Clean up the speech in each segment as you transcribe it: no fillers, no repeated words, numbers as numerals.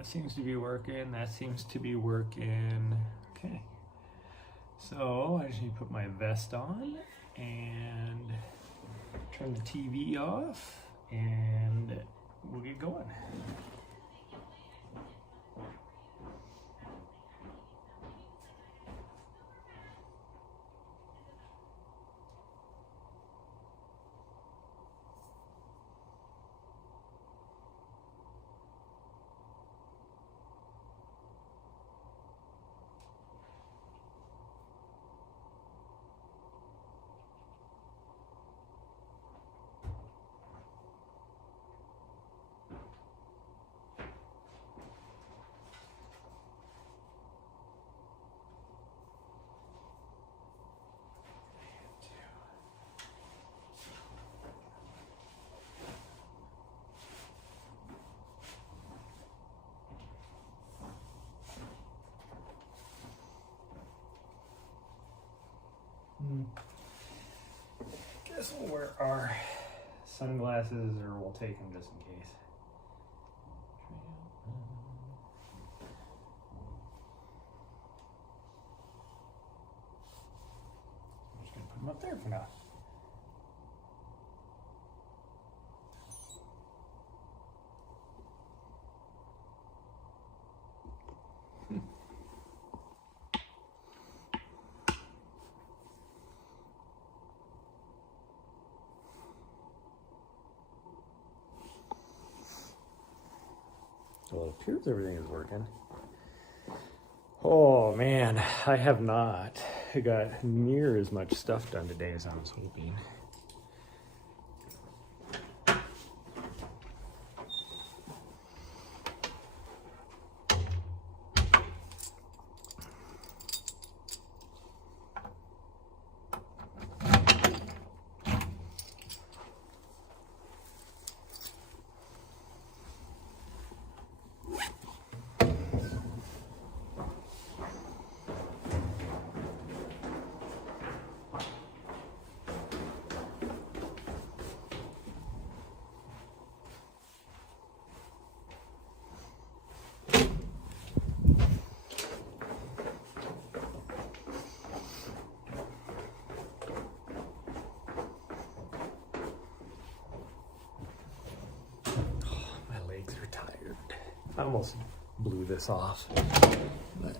That seems to be working. That seems to be working. Okay. So I just need to put my vest on and turn the TV off, and we'll get going. Guess we'll wear our sunglasses, or we'll take them just in case. I'm just going to put them up there for now. Well, it appears everything is working. Oh man, I have not got near as much stuff done today as I was hoping. I almost blew this off. But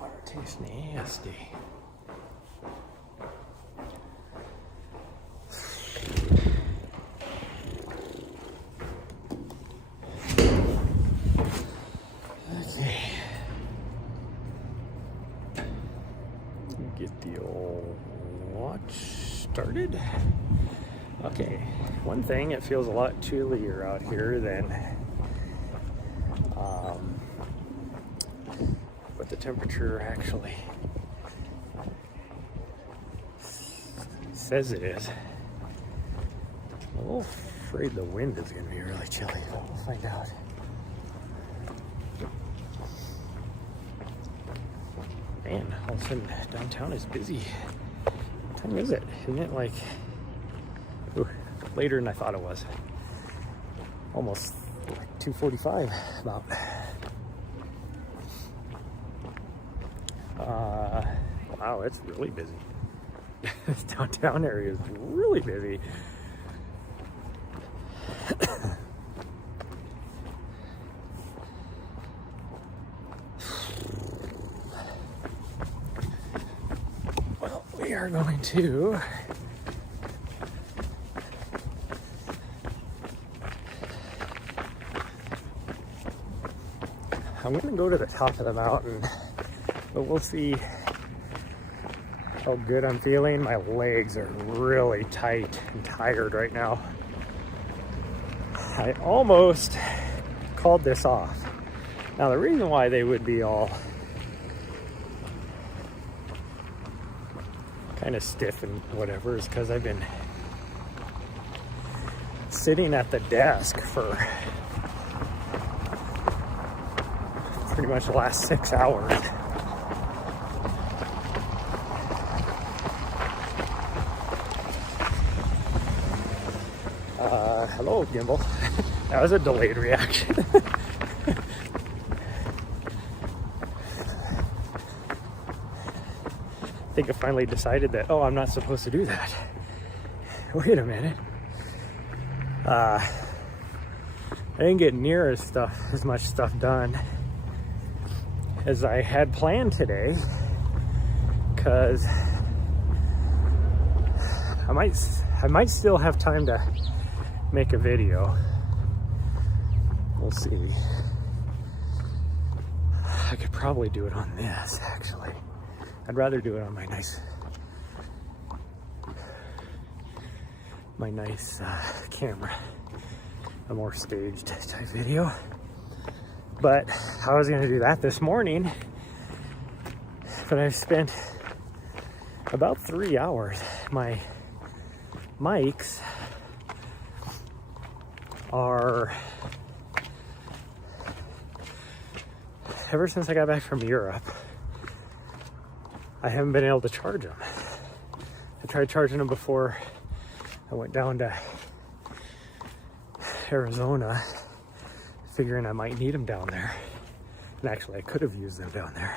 water tastes nasty. Get the old watch started. Okay, one thing, it feels a lot chillier out here than what the temperature actually says it is. I'm a little afraid the wind is going to be really chilly, but we'll find out. Man, all of a sudden downtown is busy. What time is it? Isn't it like later than I thought it was? Almost like 2:45 about. Wow, it's really busy. This downtown area is really busy. We are going to I'm going to go to the top of the mountain, but we'll see how good I'm feeling. My legs are really tight and tired right now. I almost called this off. Now the reason why they would be all kind of stiff and whatever is because I've been sitting at the desk for pretty much the last 6 hours. Hello, gimbal. That was a delayed reaction. I think I finally decided that, oh, I'm not supposed to do that. Wait a minute. I didn't get near as much stuff done as I had planned today, because I might still have time to make a video. We'll see. I could probably do it on this, actually. I'd rather do it on my nice camera, a more staged type video. But I was gonna do that this morning, but I've spent about 3 hours. My mics are, ever since I got back from Europe, I haven't been able to charge them. I tried charging them before I went down to Arizona, figuring I might need them down there. And actually I could have used them down there,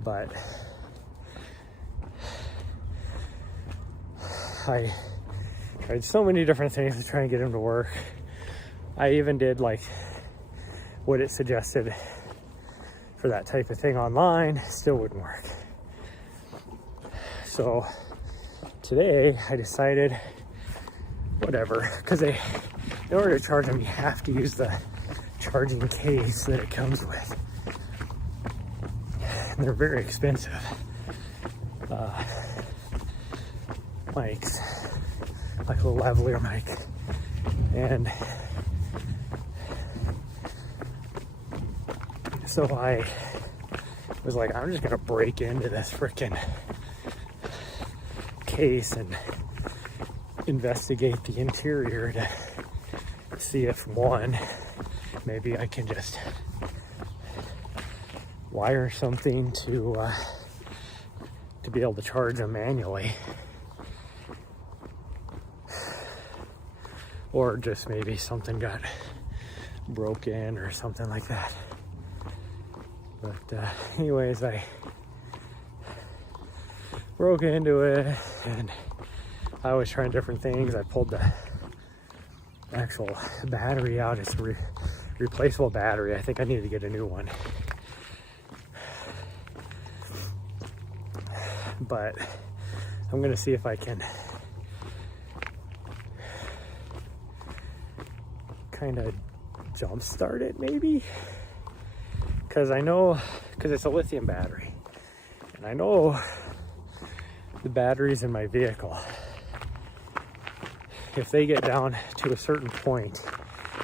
but I tried so many different things to try and get them to work. I even did like what it suggested for that type of thing online, still wouldn't work. So today I decided, whatever, because in order to charge them, you have to use the charging case that it comes with. And they're very expensive. Mics, like a lavalier mic. And so I was like, I'm just gonna break into this freaking case and investigate the interior to see if, one, maybe I can just wire something to be able to charge them manually, or just maybe something got broken or something like that. But anyways, I broke into it and I was trying different things. I pulled the actual battery out. It's a replaceable battery. I think I need to get a new one. But I'm gonna see if I can kind of jump start it maybe, because I know, because it's a lithium battery, and I know the batteries in my vehicle, if they get down to a certain point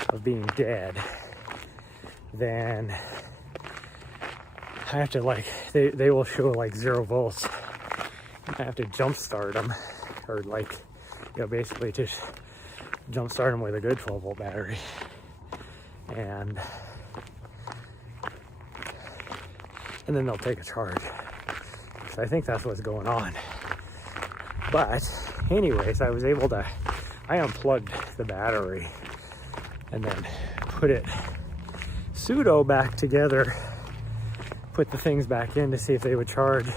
of being dead, then I have to, like, they will show like 0 volts. I have to jump start them, or like, you know, basically just jump start them with a good 12 volt battery. And then they'll take a charge. So I think that's what's going on. But anyways, I was able to, I unplugged the battery and then put it pseudo back together, put the things back in to see if they would charge.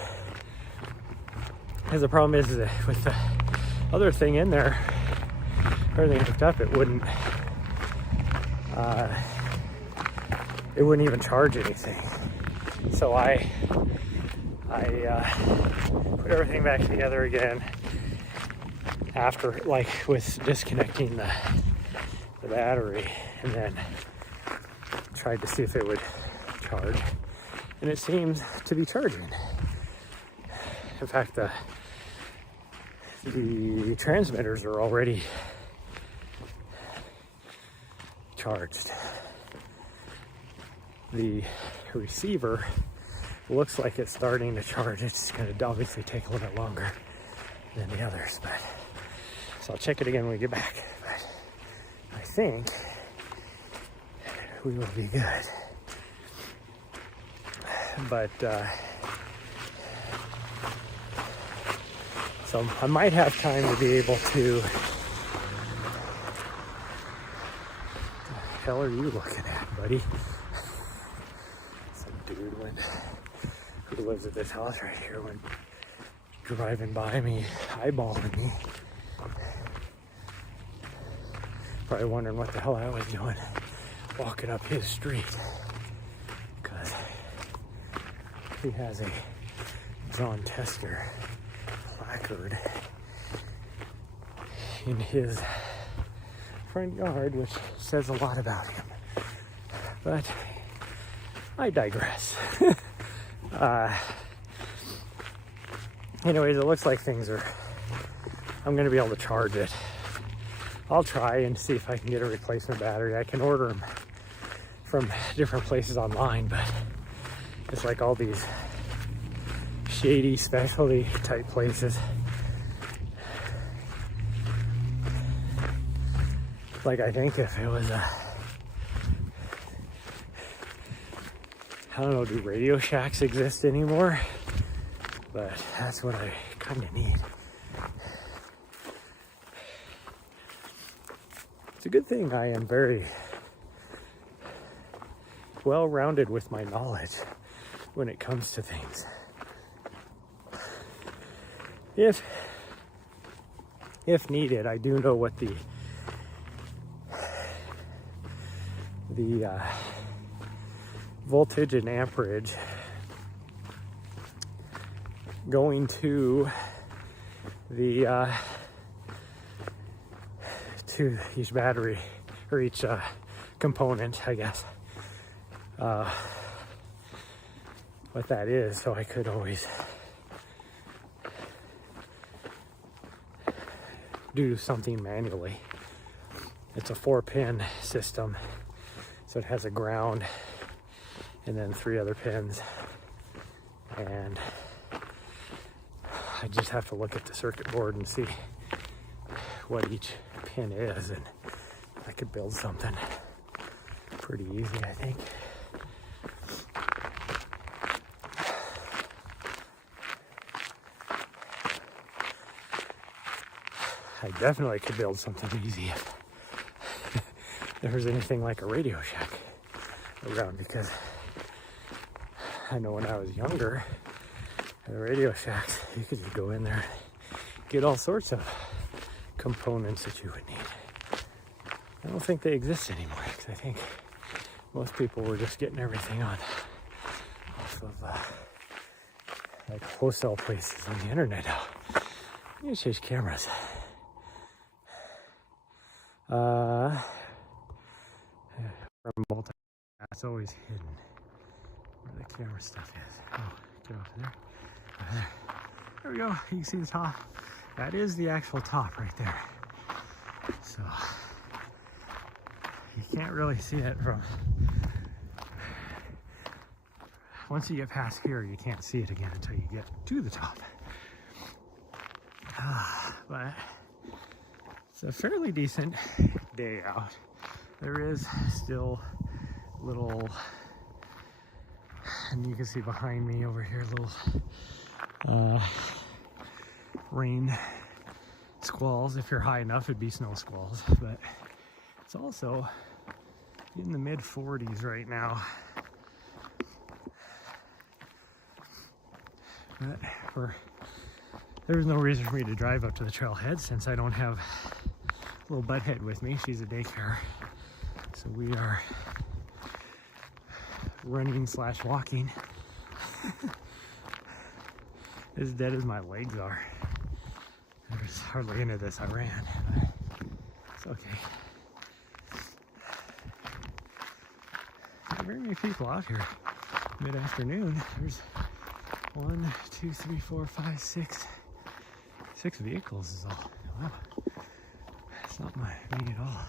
Because the problem is that with the other thing in there, everything hooked up, it wouldn't even charge anything. So I put everything back together again after, like, with disconnecting the battery, and then tried to see if it would charge, and it seems to be charging. In fact, the transmitters are already charged. The receiver looks like it's starting to charge. It's going to obviously take a little bit longer than the others, but so I'll check it again when we get back. But I think we will be good. But so I might have time to be able to hell are you looking at, buddy? Some dude who lives at this house right here went driving by me, eyeballing me. Probably wondering what the hell I was doing walking up his street. Because he has a John Tester placard in his front yard, which says a lot about him. But I digress. Anyways, it looks like I'm going to be able to charge it. I'll try and see if I can get a replacement battery. I can order them from different places online, but it's like all these shady specialty type places. Like, I think if it was I don't know, do Radio Shacks exist anymore? But that's what I kind of need. It's a good thing I am very well-rounded with my knowledge when it comes to things. If needed, I do know what the voltage and amperage going to to each battery or each component, I guess, what that is, so I could always do something manually. It's a 4-pin system, so it has a ground and then 3 other pins, and I just have to look at the circuit board and see what each pin is, and I could build something pretty easy, I think. I definitely could build something easy if there was anything like a Radio Shack around, because I know when I was younger, at the Radio Shacks, you could just go in there and get all sorts of components that you would need. I don't think they exist anymore, because I think most people were just getting everything off of like wholesale places on the internet now. You change cameras. Remote, that's always hidden where the camera stuff is. Oh, get over there. Over there. There we go. You can see the top. That is the actual top right there. So you can't really see it from. Once you get past here, you can't see it again until you get to the top. But it's a fairly decent day out. There is still little, and you can see behind me over here, little rain squalls. If you're high enough, it'd be snow squalls, but it's also in the mid 40s right now. But there's no reason for me to drive up to the trailhead since I don't have little butthead with me. She's a daycare. So we are running / walking. As dead as my legs are. There's hardly any of this I ran, but it's okay. Not very many people out here mid-afternoon. There's 1, 2, 3, 4, 5, 6 vehicles is all. Wow. It's not me at all.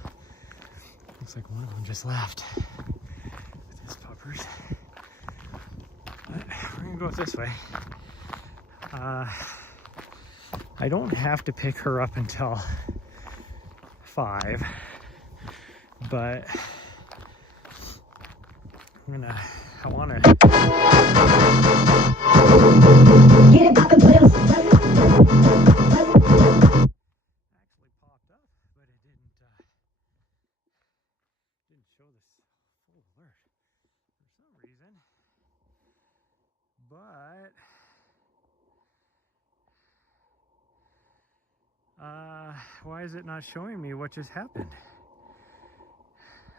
Looks like one of them just left with his puppers. But we're gonna go this way. I don't have to pick her up until 5, but I wanna get it poppin', put it actually popped up, but it didn't show this full alert for some reason. But why is it not showing me what just happened?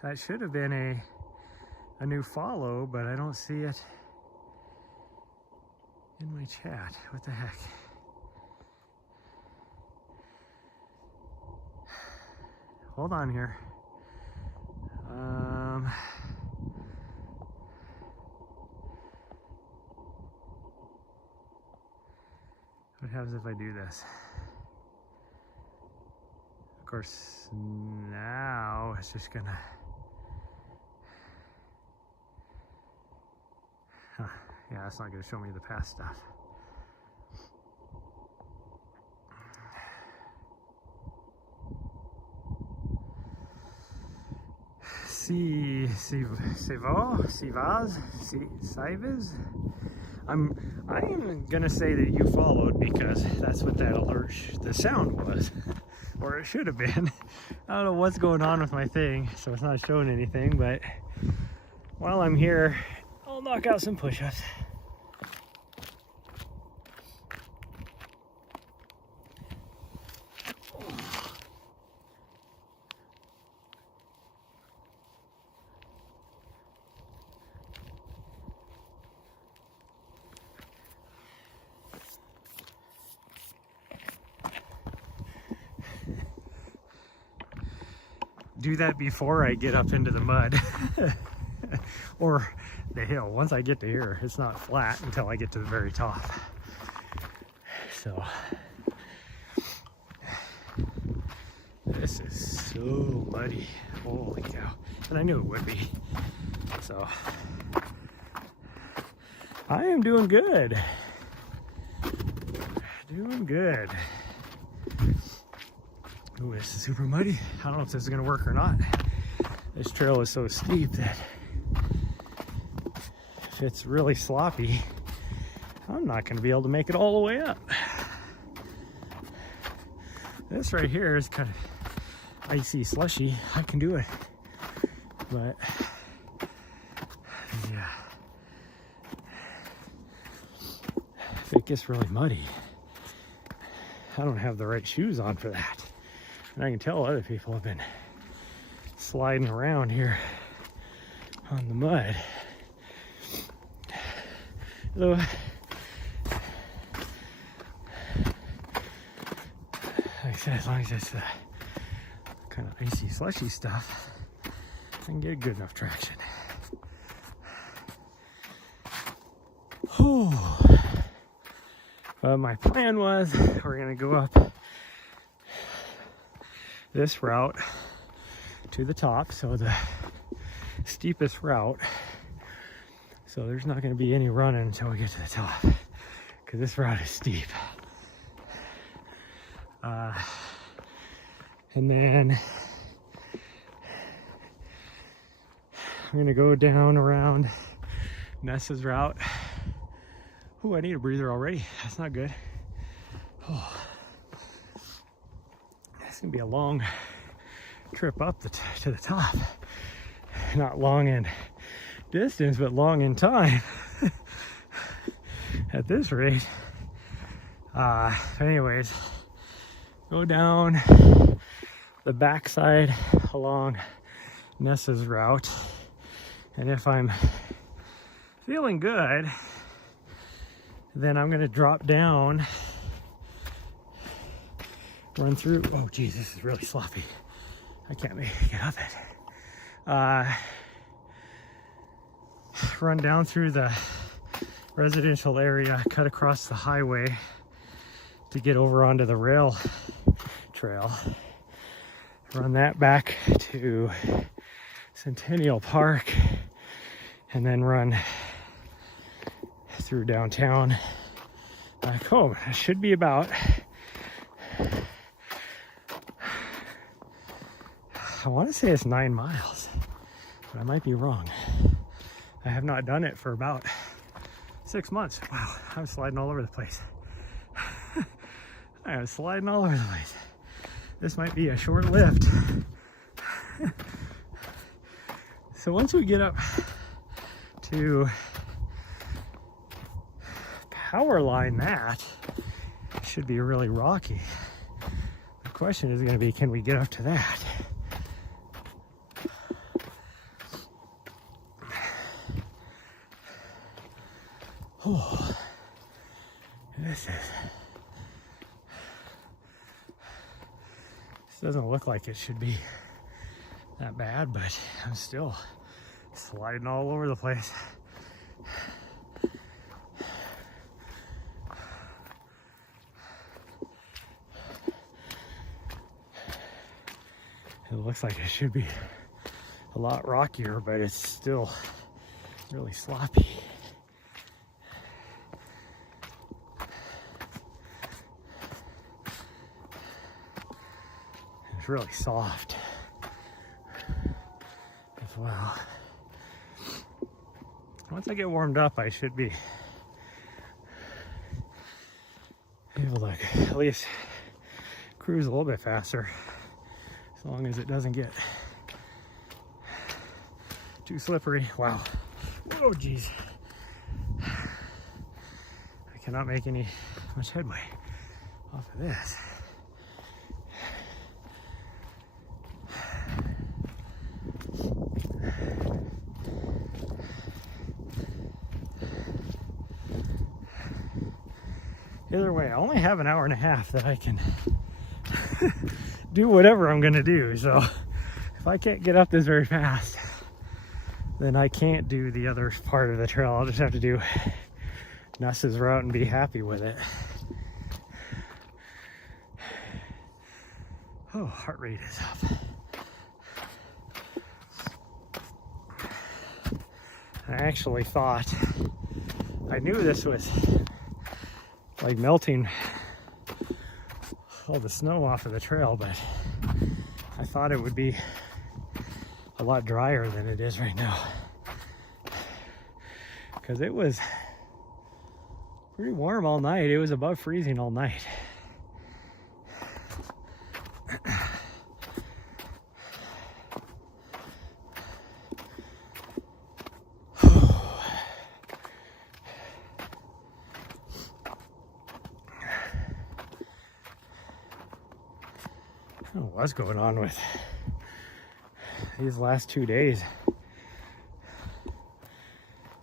That should have been a new follow, but I don't see it in my chat. What the heck? Hold on here. What happens if I do this? Of course, now it's just gonna... Huh. Yeah, it's not gonna show me the past stuff. Sivas. I am gonna say that you followed because that's what that alert, the sound was, or it should have been. I don't know what's going on with my thing, so it's not showing anything. But while I'm here, I'll knock out some push-ups. Do that before I get up into the mud or the hill. Once I get to here, it's not flat until I get to the very top. So this is so muddy. Holy cow. And I knew it would be. So I am doing good. Doing good. Ooh, this is super muddy. I don't know if this is gonna work or not. This trail is so steep that if it's really sloppy, I'm not gonna be able to make it all the way up. This right here is kind of icy, slushy. I can do it, but yeah, if it gets really muddy, I don't have the right shoes on for that. And I can tell other people have been sliding around here on the mud. Though, like I said, as long as it's kind of icy, slushy stuff, I can get good enough traction. Whew. My plan was we're gonna go up this route to the top, so the steepest route, so there's not going to be any running until we get to the top, because this route is steep. And then I'm going to go down around Nessa's route. Ooh, I need a breather already. That's not good. Oh. It's gonna be a long trip up to the top. Not long in distance, but long in time at this rate. Anyways, go down the backside along Nessa's route, and if I'm feeling good, then I'm gonna drop down, run through. Oh geez, this is really sloppy. I can't get up it. Run down through the residential area, cut across the highway to get over onto the rail trail. Run that back to Centennial Park, and then run through downtown back home. It should be about, I want to say it's 9 miles, but I might be wrong. I have not done it for about 6 months. Wow, I'm sliding all over the place. I am sliding all over the place. This might be a short lift. So once we get up to power line, that should be really rocky. The question is going to be, can we get up to that? Oh, this doesn't look like it should be that bad, but I'm still sliding all over the place. It looks like it should be a lot rockier, but it's still really sloppy. It's really soft as well. Once I get warmed up, I should be able to at least cruise a little bit faster, as long as it doesn't get too slippery. Wow. Whoa, geez. I cannot make much headway off of this. Either way, I only have an hour and a half that I can do whatever I'm gonna do. So if I can't get up this very fast, then I can't do the other part of the trail. I'll just have to do Nuss's route and be happy with it. Oh, heart rate is up. I actually thought, I knew this was like melting all the snow off of the trail, but I thought it would be a lot drier than it is right now, because it was pretty warm all night. It was above freezing all night. I don't know what's going on with these last 2 days.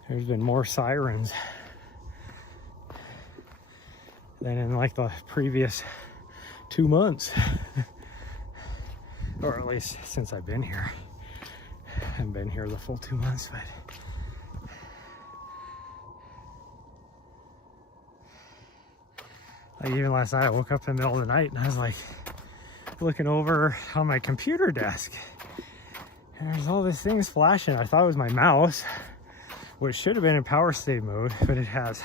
There's been more sirens than in like the previous 2 months. Or at least since I've been here. I haven't been here the full 2 months, but like even last night I woke up in the middle of the night and I was like looking over on my computer desk, and there's all these things flashing. I thought it was my mouse, which should have been in power save mode, but it has,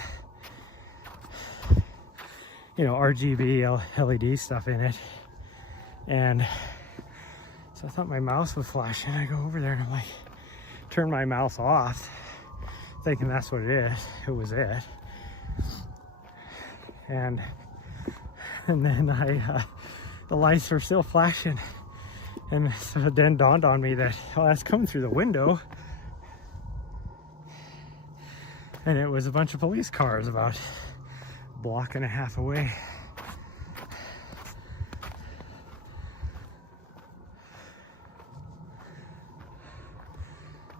you know, RGB LED stuff in it. And so I thought my mouse was flashing. I go over there and I'm like, turn my mouse off, thinking that's what it is. It was it. And then the lights are still flashing, and so it then dawned on me that, oh, that's coming through the window, and it was a bunch of police cars about a block and a half away.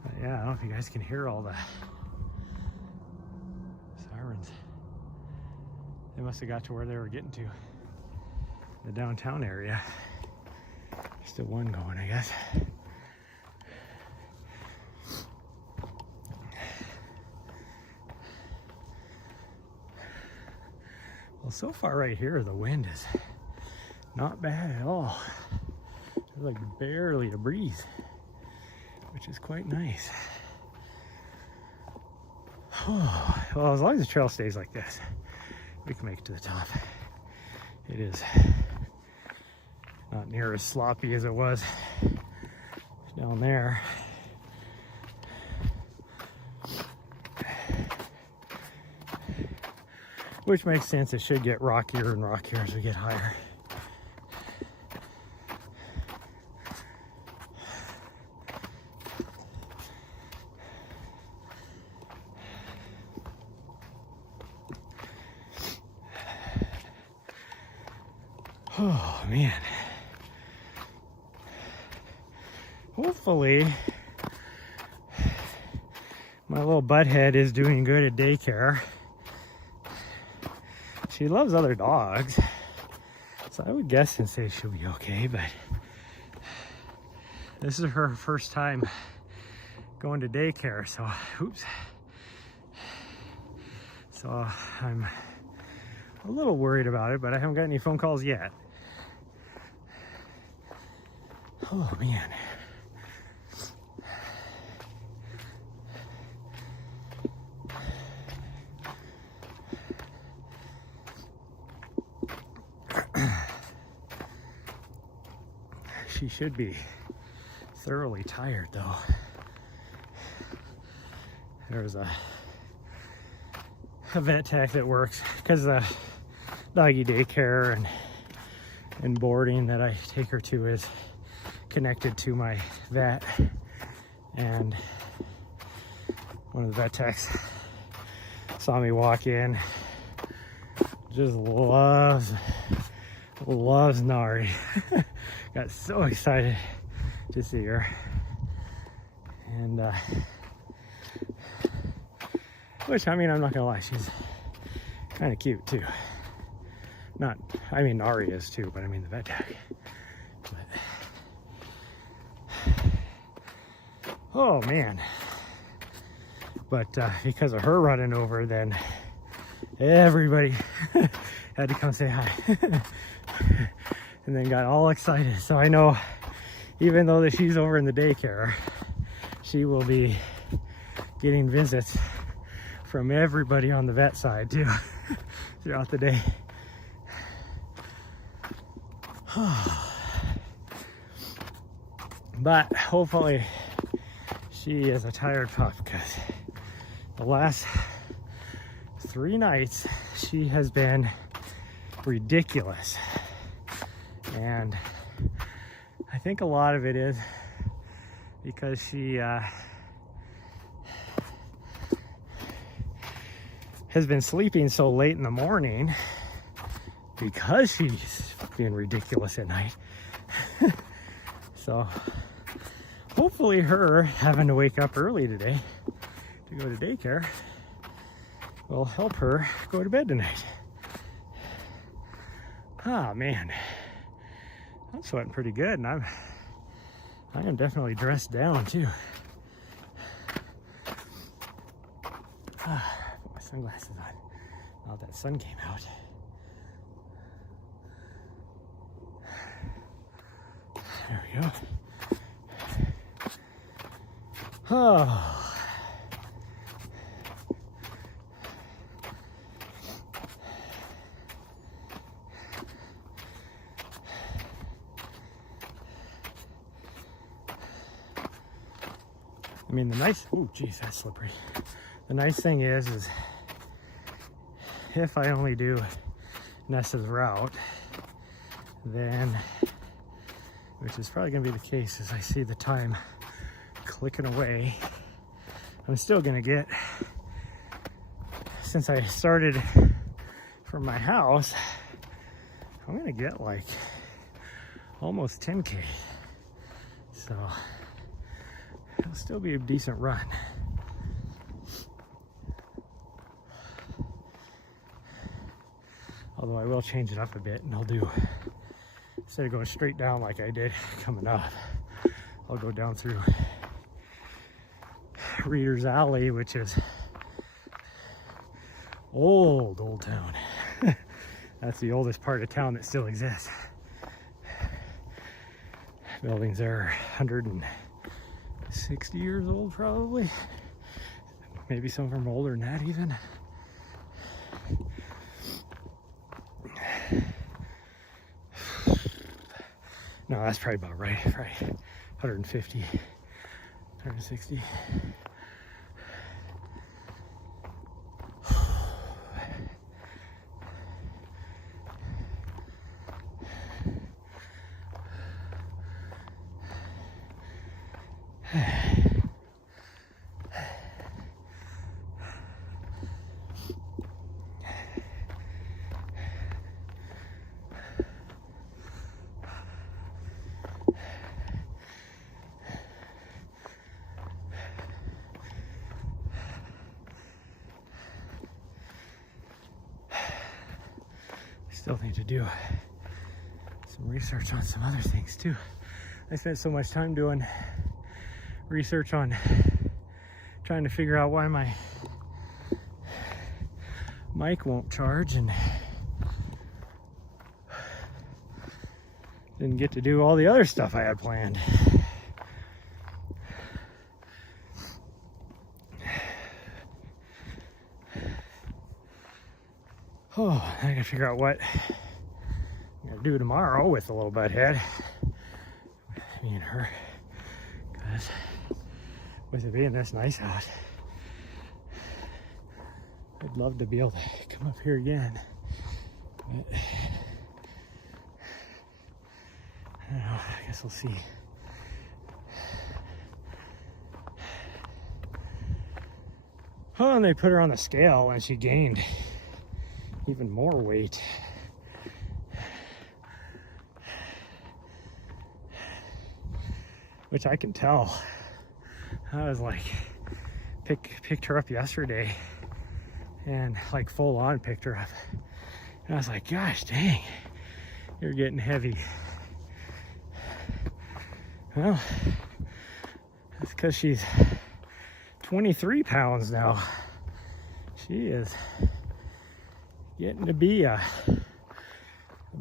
But yeah, I don't know if you guys can hear all the sirens. They must have got to where they were getting to, the downtown area. Still one going, I guess. Well, so far right here, the wind is not bad at all. There's like barely a breeze, which is quite nice. Oh, well, as long as the trail stays like this, we can make it to the top. It is not near as sloppy as it was down there. Which makes sense. It should get rockier and rockier as we get higher. Oh man. Hopefully my little butthead is doing good at daycare. She loves other dogs, so I would guess and say she'll be okay, but this is her first time going to daycare, so oops. So I'm a little worried about it, but I haven't got any phone calls yet. Oh man. She should be thoroughly tired though. There's a vet tech that works because the doggy daycare and boarding that I take her to is connected to my vet, and one of the vet techs saw me walk in, just loves Nari. Got so excited to see her, and which, I mean, I'm not gonna lie, she's kind of cute too. Not, I mean, Nari is too, but I mean the vet tech. Oh man. But because of her running over, then everybody had to come say hi. And then got all excited. So I know, even though that she's over in the daycare, she will be getting visits from everybody on the vet side too throughout the day. But hopefully she is a tired pup, because the last 3 nights she has been ridiculous. And I think a lot of it is because she has been sleeping so late in the morning because she's being ridiculous at night. So hopefully her having to wake up early today to go to daycare will help her go to bed tonight. Ah, man. I'm sweating pretty good, and I am definitely dressed down too. Put my sunglasses on now that sun came out. There we go. Oh. I mean, the nice, oh geez, that's slippery. The nice thing is if I only do Nessa's route, then, which is probably gonna be the case as I see the time clicking away, I'm still gonna get, since I started from my house, I'm gonna get like almost 10K. So it'll still be a decent run. Although I will change it up a bit, and I'll do, instead of going straight down like I did coming up, I'll go down through Reader's Alley, which is old town. That's the oldest part of town that still exists. Buildings are 160 years old probably. Maybe some of them are older than that even. No, that's probably about right. Right, 150, 160. still need to do some research on some other things too. I spent so much time doing research on trying to figure out why my mic won't charge, and didn't get to do all the other stuff I had planned. Oh, I gotta figure out what I'm gonna do tomorrow with the little butt head. Me and her. Because with it being this nice out, I'd love to be able to come up here again. But I don't know, I guess we'll see. Oh, and they put her on the scale and she gained even more weight. Which I can tell. I was like, picked her up yesterday and like full on picked her up. And I was like, gosh dang, you're getting heavy. Well, that's because she's 23 pounds now. She is getting to be a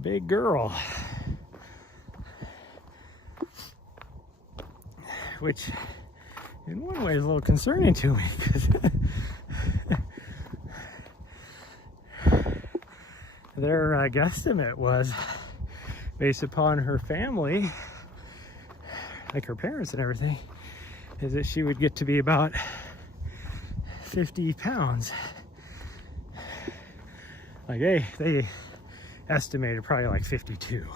big girl. Which in one way is a little concerning to me because their guesstimate was based upon her family, like her parents and everything, is that she would get to be about 50 pounds. Like they estimated probably like 52.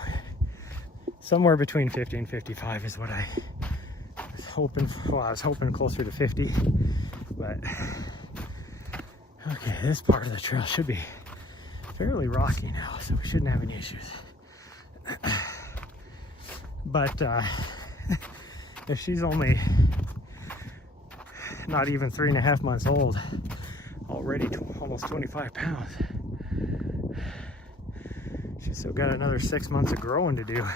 Somewhere between 50 and 55 is what I was hoping for. Well, I was hoping closer to 50, but okay, this part of the trail should be fairly rocky now, so we shouldn't have any issues. But if she's only not even 3.5 months old, already almost 25 pounds, she's still got another 6 months of growing to do.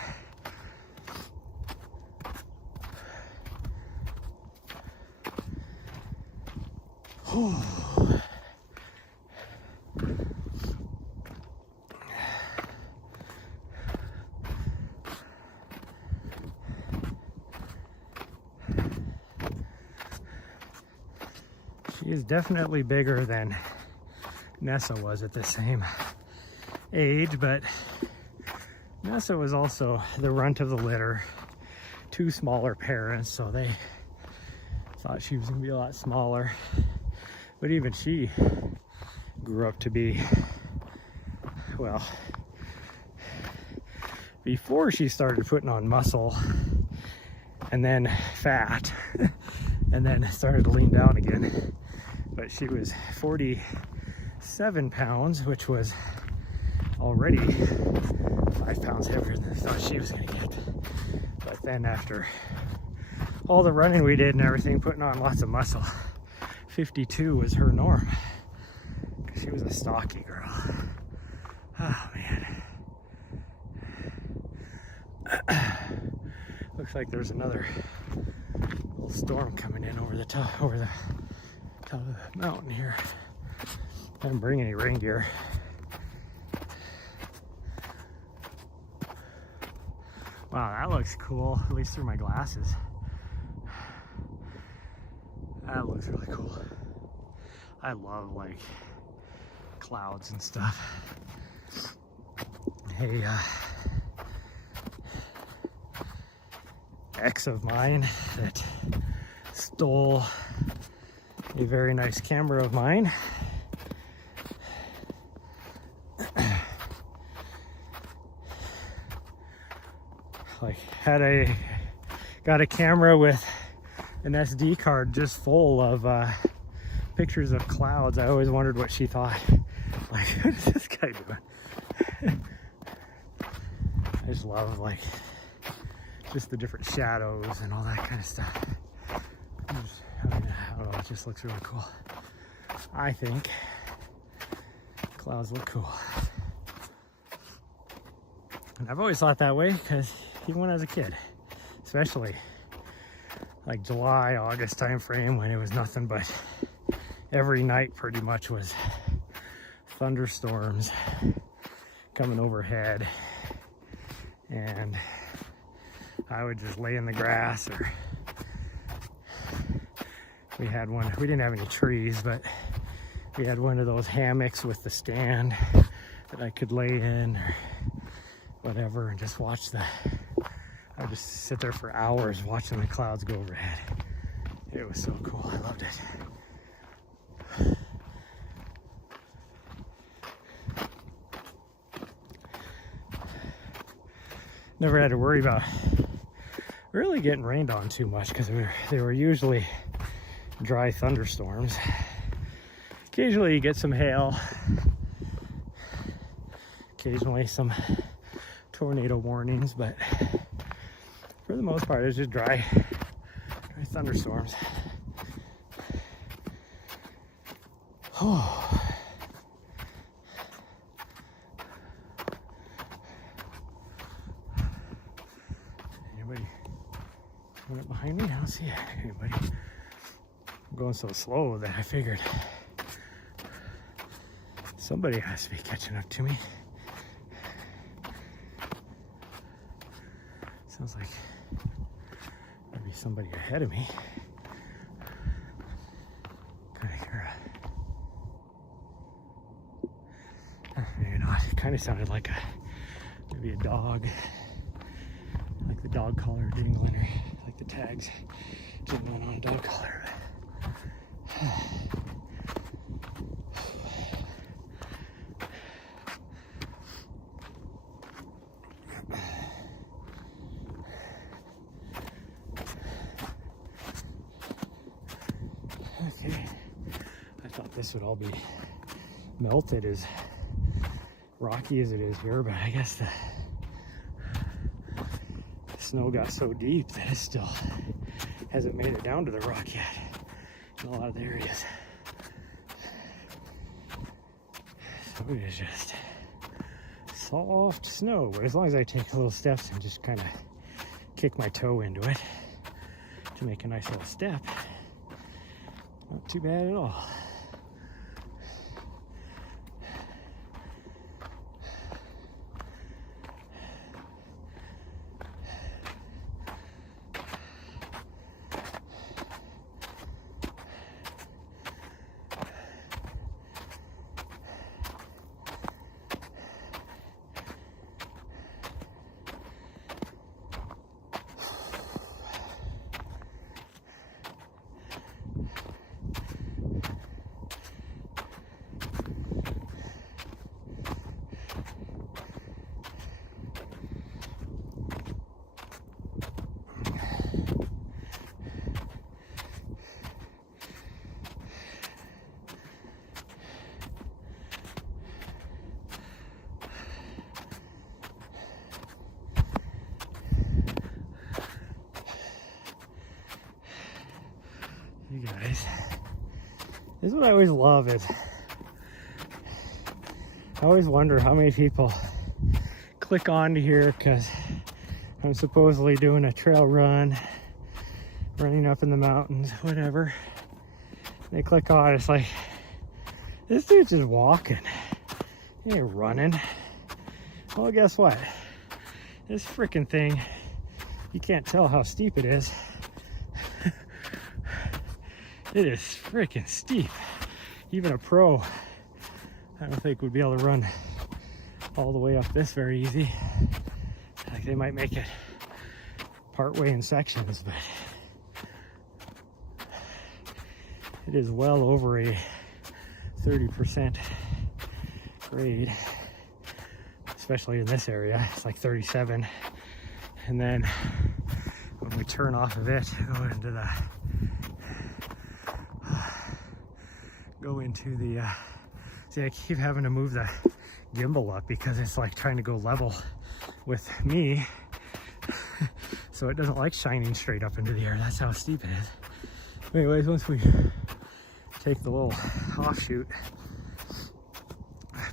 She is definitely bigger than Nessa was at the same age, but Nessa was also the runt of the litter. 2 smaller parents, so they thought she was gonna be a lot smaller. But even she grew up to be, well, before she started putting on muscle and then fat and then started to lean down again. But she was 47 pounds, which was already 5 pounds heavier than I thought she was gonna get. But then after all the running we did and everything, putting on lots of muscle, 52 was her norm. Because she was a stocky girl. Oh man. Looks like there's another little storm coming in over the top of the mountain here. I didn't bring any rain gear. Wow, that looks cool, at least through my glasses. That looks really cool. I love like clouds and stuff. Hey, ex of mine that stole a very nice camera of mine. Like got a camera with an SD card just full of pictures of clouds. I always wondered what she thought. Like, what is this guy doing? I just love like just the different shadows and all that kind of stuff. I don't know, it just looks really cool. I think clouds look cool. And I've always thought that way because even when I was a kid, especially like July, August time frame, when it was nothing but every night pretty much was thunderstorms coming overhead, and I would just lay in the grass, or we had one, we didn't have any trees, but we had one of those hammocks with the stand that I could lay in or whatever and just watch I would just sit there for hours watching the clouds go overhead. It was so cool. I loved it. Never had to worry about really getting rained on too much because they were usually dry thunderstorms. Occasionally you get some hail, occasionally some tornado warnings, but for the most part it's just dry thunderstorms. Oh. Anybody coming up behind me? I don't see anybody. I'm going so slow that I figured somebody has to be catching up to me. Sounds like maybe somebody ahead of me. Kind of hear maybe not. It kind of sounded like maybe a dog, like the dog collar dingling, or like the tags jingling on a dog collar. Okay, I thought this would all be melted, as rocky as it is here, but I guess the snow got so deep that it still hasn't made it down to the rock yet in a lot of the areas. So it is just soft snow, but as long as I take little steps and just kind of kick my toe into it to make a nice little step, not too bad at all. You guys, this is what I always love, is I always wonder how many people click on to here because I'm supposedly doing a trail run, running up in the mountains, whatever. They click on, it's like, this dude's just walking, he ain't running. Well, guess what? This freaking thing, you can't tell how steep it is. It is freaking steep. Even a pro, I don't think would be able to run all the way up this very easy. Like, they might make it partway in sections, but it is well over a 30% grade, especially in this area. It's like 37. And then when we turn off of it, go into the see, I keep having to move the gimbal up because it's like trying to go level with me, so it doesn't like shining straight up into the air. That's how steep it is. Anyways, once we take the little offshoot,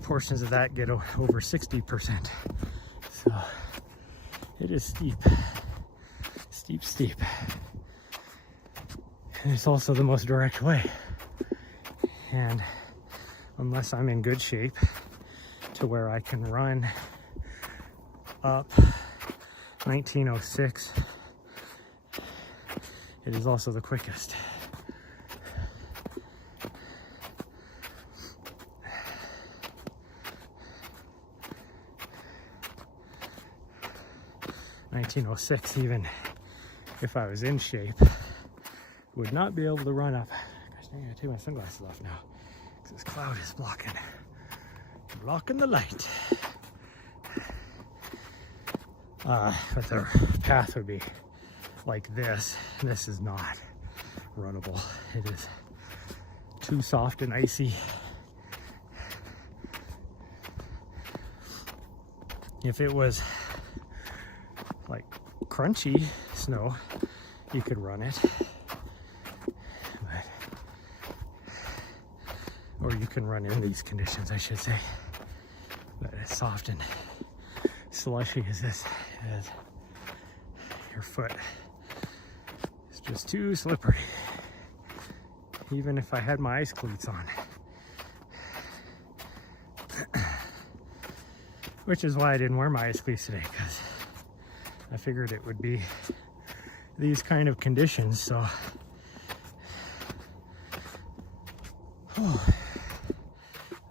portions of that get over 60%. So it is steep, steep, steep. And it's also the most direct way. And unless I'm in good shape to where I can run up 1906, it is also the quickest. .1906, even if I was in shape, would not be able to run up. Gosh dang, I gotta take my sunglasses off now because this cloud is blocking the light. But the path would be like this. This is not runnable. It is too soft and icy. If it was like crunchy snow, you could run it. Or you can run in these conditions, I should say. But as soft and slushy as this is, your foot is just too slippery. Even if I had my ice cleats on. Which is why I didn't wear my ice cleats today, because I figured it would be these kind of conditions, so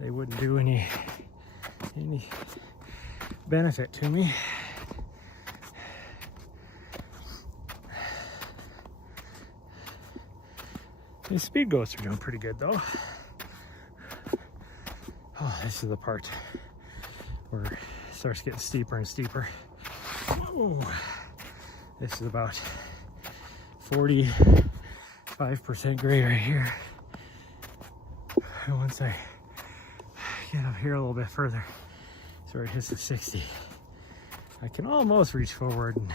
they wouldn't do any benefit to me. The speed goats are doing pretty good though. Oh, this is the part where it starts getting steeper and steeper. Whoa. This is about 45% grade right here. And once I get up here a little bit further, so it hits the 60, I can almost reach forward and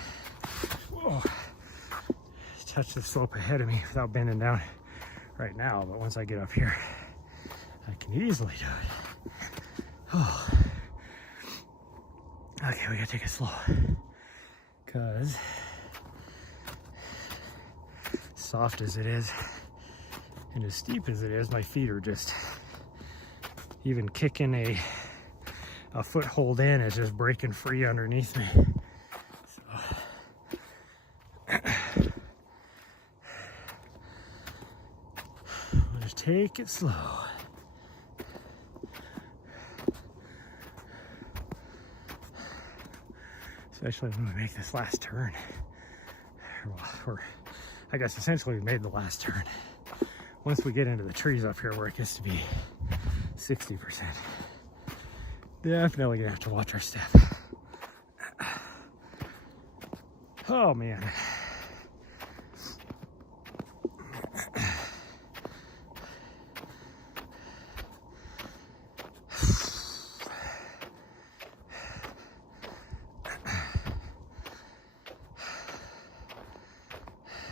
touch the slope ahead of me without bending down right now. But once I get up here, I can easily do it. Oh. Okay, we gotta take it slow, because soft as it is and as steep as it is, my feet are just, even kicking a foothold in is just breaking free underneath me. So I'll just take it slow. Especially when we make this last turn. Well, I guess essentially we made the last turn. Once we get into the trees up here where it gets to be 60%, definitely gonna have to watch our step. Oh man.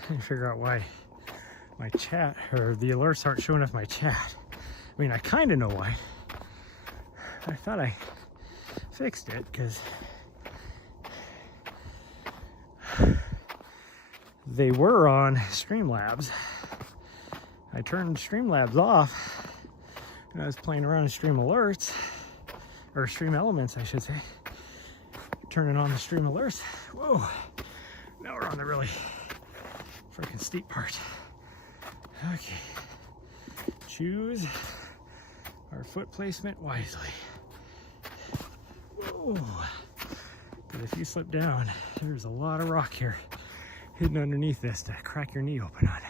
Trying to figure out why my chat, or the alerts aren't showing up my chat. I mean, I kind of know why. I thought I fixed it because they were on Streamlabs. I turned Streamlabs off and I was playing around in Stream Alerts, or Stream Elements, I should say. Turning on the Stream Alerts. Whoa! Now we're on the really freaking steep part. Okay. Choose our foot placement wisely. Whoa. Because if you slip down, there's a lot of rock here hidden underneath this to crack your knee open on.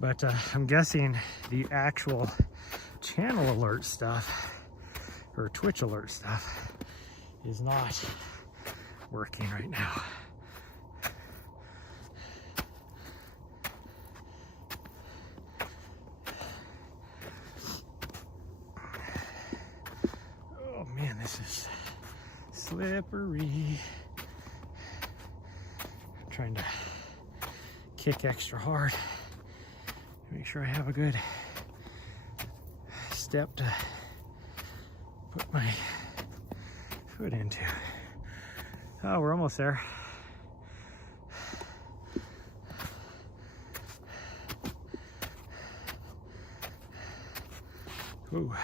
But I'm guessing the actual channel alert stuff, or Twitch alert stuff, is not working right now. Oh man, this is slippery. I'm trying to kick extra hard. Make sure I have a good step to put my foot into. Oh, we're almost there. Ooh.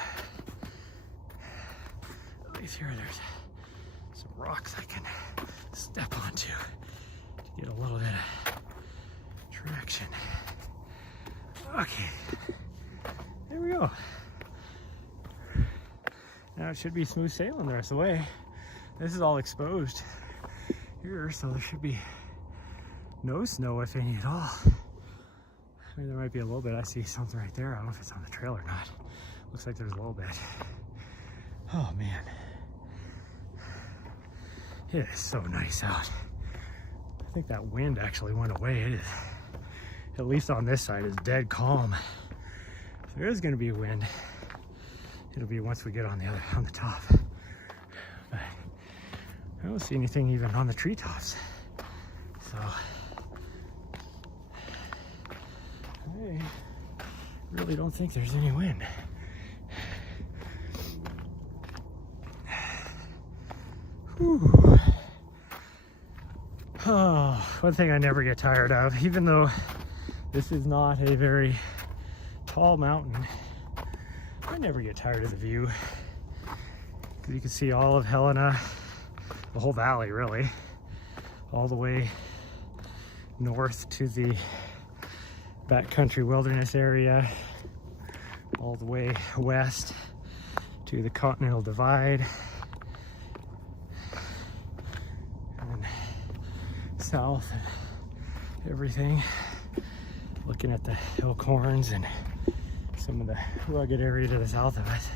At least here there's some rocks I can step onto to get a little bit of traction. Okay, there we go. Now it should be smooth sailing the rest of the way. This is all exposed here, so there should be no snow, if any at all. I mean, there might be a little bit. I see something right there. I don't know if it's on the trail or not. Looks like there's a little bit. Oh man, it is so nice out. I think that wind actually went away. It is, at least on this side, is dead calm. If there is going to be wind, it'll be once we get on the top. But I don't see anything even on the treetops. So I really don't think there's any wind. Whew. Oh, one thing I never get tired of, even though this is not a very tall mountain, I never get tired of the view, because you can see all of Helena, the whole valley really, all the way north to the backcountry wilderness area, all the way west to the Continental Divide, and south and everything, looking at the Elkhorns and some of the rugged area to the south of us,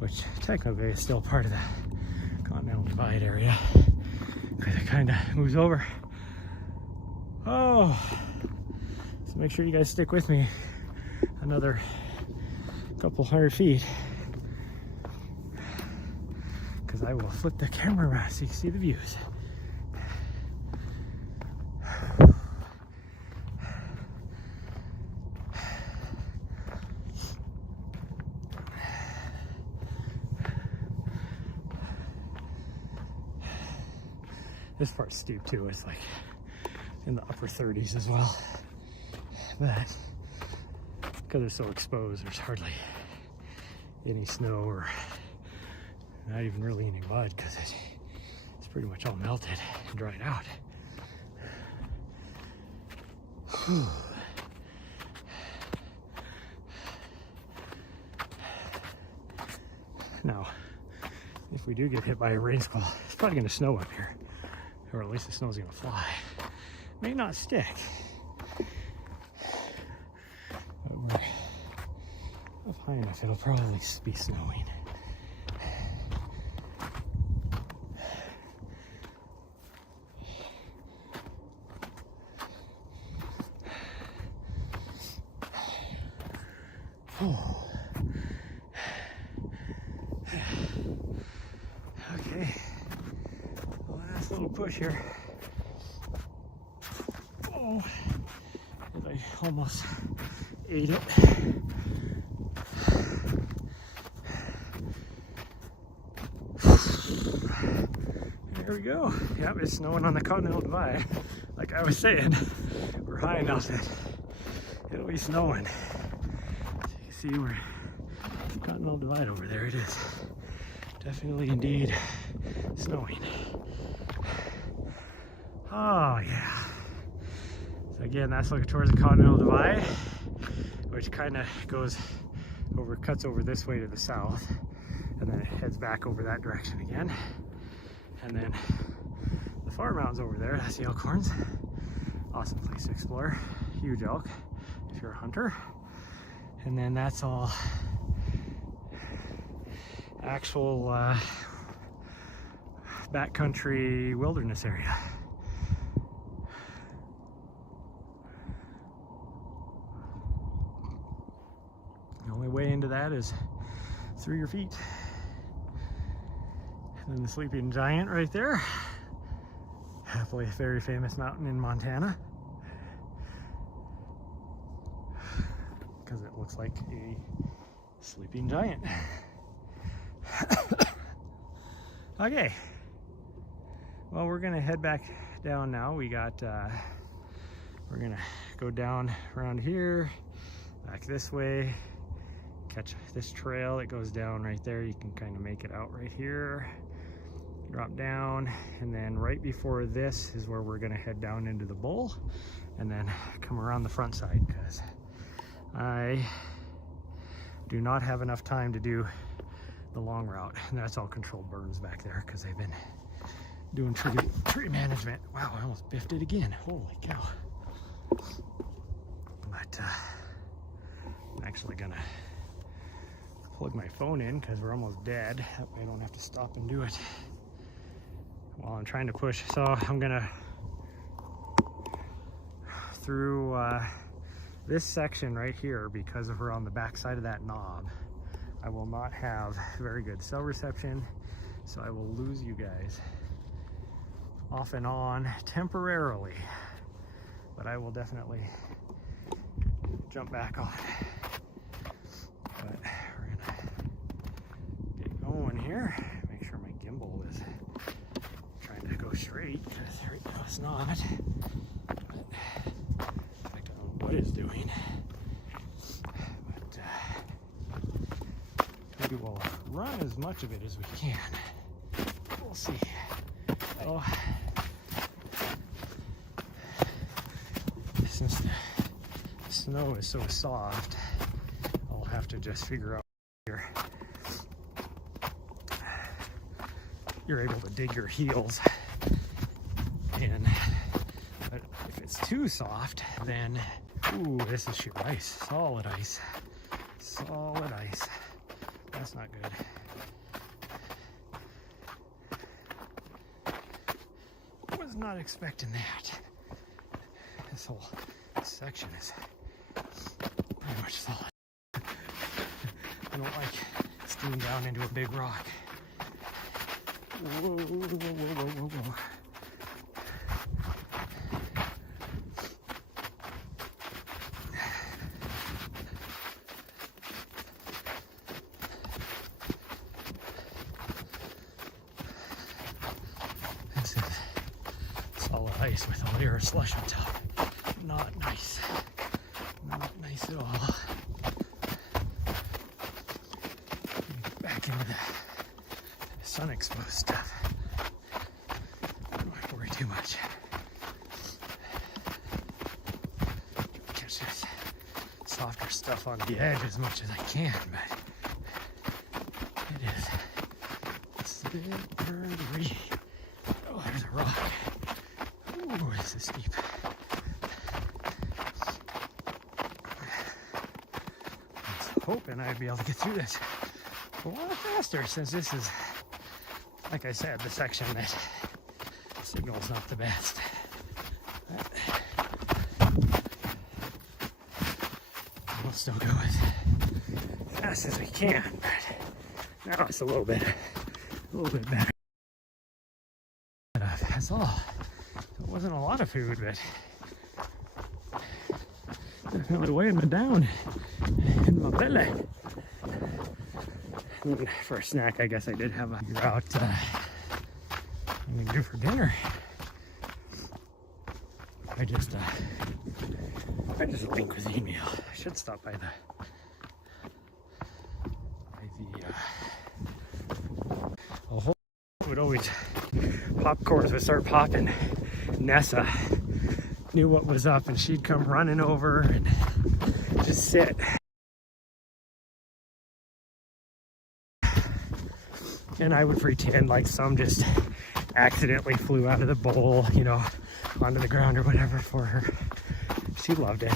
which technically is still part of the Continental Divide area, because it kind of moves over. Oh, so make sure you guys stick with me another couple 100 feet, because I will flip the camera around so you can see the views. This part's steep too. It's like in the upper 30s as well. But because it's so exposed, there's hardly any snow or not even really any mud, because it's pretty much all melted and dried out. Whew. Now, if we do get hit by a rain squall, it's probably going to snow up here. Or at least the snow's gonna fly. May not stick. But we're up high enough, it'll probably be snowing. Oh. Okay. Nice little push here. Oh, I almost ate it. There we go. Yep, it's snowing on the Continental Divide. Like I was saying, we're high enough that it'll be snowing. So you can see we're Continental Divide over there. It is definitely indeed snowing. Oh yeah. So again, that's looking towards the Continental Divide, which kind of cuts over this way to the south, and then it heads back over that direction again. And then the far mountains over there, that's the Elkhorns. Awesome place to explore. Huge elk if you're a hunter. And then that's all actual backcountry wilderness area. The only way into that is through your feet. And then the Sleeping Giant right there. Happily a very famous mountain in Montana, because it looks like a sleeping giant. Okay. Well, we're gonna head back down now. We're gonna go down around here, back this way, catch this trail that goes down right there. You can kind of make it out right here, drop down, and then right before this is where we're gonna head down into the bowl and then come around the front side, because I do not have enough time to do the long route, and that's all controlled burns back there because I've been doing tree management. Wow, I almost biffed it again. Holy cow. But I'm actually gonna plug my phone in because we're almost dead. That way I don't have to stop and do it while I'm trying to push. So I'm gonna through this section right here, because of we're on the back side of that knob, I will not have very good cell reception, so I will lose you guys off and on temporarily, but I will definitely jump back on. But we're gonna get going here, make sure my gimbal is trying to go straight, because right now it's not. But in fact, I don't know what it's doing. But maybe we'll run as much of it as we can. We'll see. Oh, since the snow is so soft, I'll have to just figure out here. You're able to dig your heels in, but if it's too soft, then ooh, this is sheer ice, solid ice, solid ice. That's not good. Was not expecting that. This whole section is pretty much solid. I don't like steaming down into a big rock. Whoa, whoa, whoa, whoa, whoa, whoa. This is solid ice with a layer of slush on top. Not nice. Not nice at all. Get back into the sun exposed stuff. Don't have to worry too much. Catch this softer stuff on the edge as much as I can, but it is slippery. Oh, there's a rock. Ooh, this is steep. Hoping I'd be able to get through this a lot faster, since this is, like I said, the section that signal's not the best. We'll still go as fast as we can, but now it's a little bit better. That's all. It wasn't a lot of food, but definitely weighing me down in my belly. And for a snack, I guess I did have a route I'm gonna do for dinner. I just link with email. I should stop by the whole would always popcorns would start popping. Nessa knew what was up, and she'd come running over and just sit. And I would pretend like some just accidentally flew out of the bowl, you know, onto the ground or whatever for her. She loved it.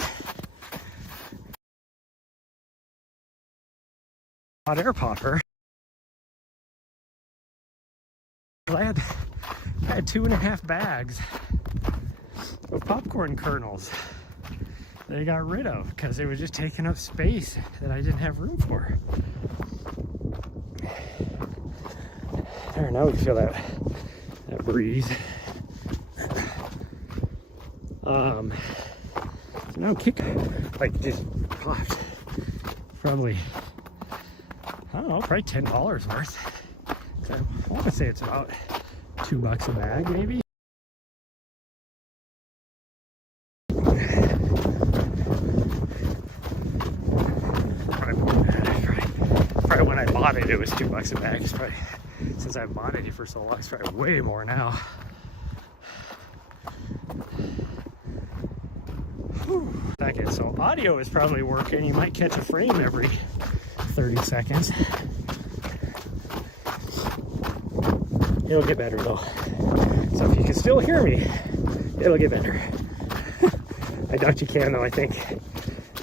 Hot air popper. I had 2.5 bags of popcorn kernels that I got rid of because it was just taking up space that I didn't have room for. There, now we can feel that breeze. So now kick, like, just popped probably I don't know, probably $10 worth. I want to say it's about $2 a bag, maybe. Probably when I bought it, it was $2 a bag. It's probably, since I've bought it for so long, it's probably way more now. Second, so audio is probably working. You might catch a frame every 30 seconds. It'll get better though. So if you can still hear me, it'll get better. I doubt you can though. I think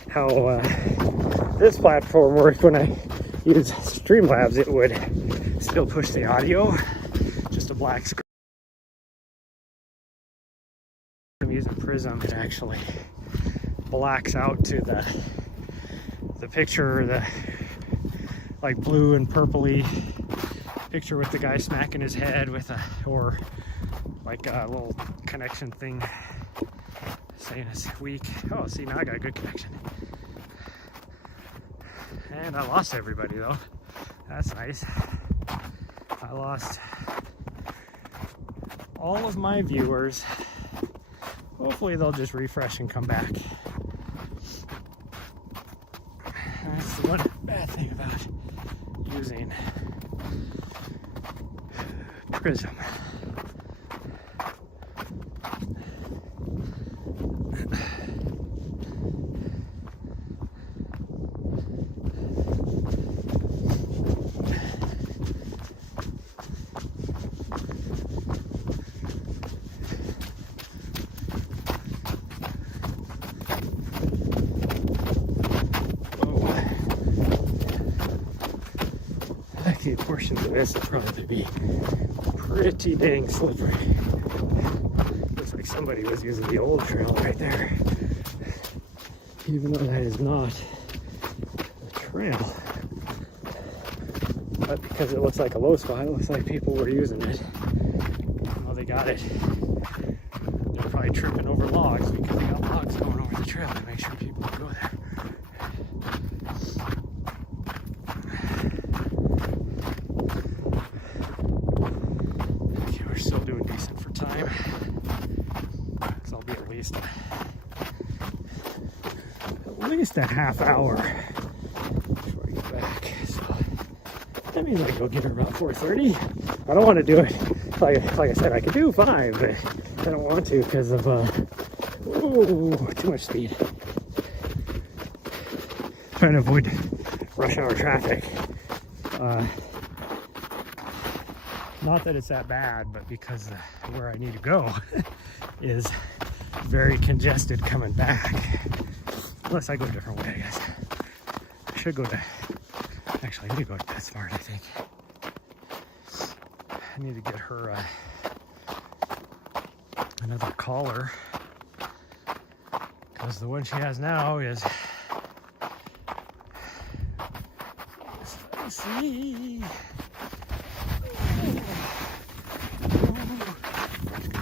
how this platform worked when I used Streamlabs, it would still push the audio, just a black screen. I'm using Prism, it actually blacks out to the picture, the like blue and purpley picture with the guy smacking his head with a, or like a little connection thing saying it's weak. Oh, see, now I got a good connection. And I lost everybody though. That's nice. I lost all of my viewers. Hopefully they'll just refresh and come back. That's the one bad thing about using Prism. Portions of this will probably be pretty dang slippery. Looks like somebody was using the old trail right there, even though that is not a trail. But because it looks like a low spot, it looks like people were using it. Well, they got it. They're probably tripping over logs because they got logs going over the trail to make sure people can go there. Still doing decent for time, so I'll be at least a half hour before I get back. So that means I go get her about 4:30. I don't want to do it like I said. I could do 5, but I don't want to because of too much speed. Trying to avoid rush hour traffic. Not that it's that bad, but because where I need to go is very congested coming back. Unless I go a different way, I guess. I should go to, actually I need to go to PetSmart, I think. I need to get her another collar, because the one she has now is spicy.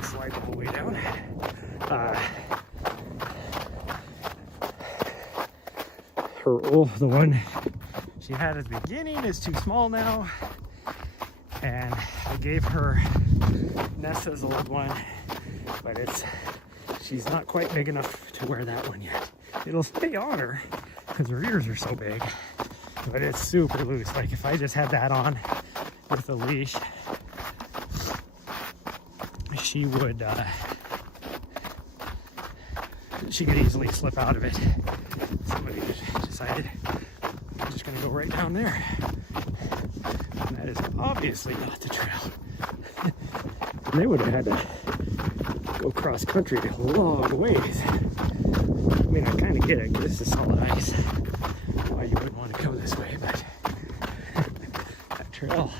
Slide the whole way down. The one she had at the beginning is too small now, and I gave her Nessa's old one, but she's not quite big enough to wear that one yet. It'll stay on her because her ears are so big, but it's super loose. Like if I just had that on with a leash, she would she could easily slip out of it. Somebody decided I'm just going to go right down there, and that is obviously not the trail. And they would have had to go cross country a long ways. I mean, I kind of get it, because this is solid ice, why you wouldn't want to go this way, but that trail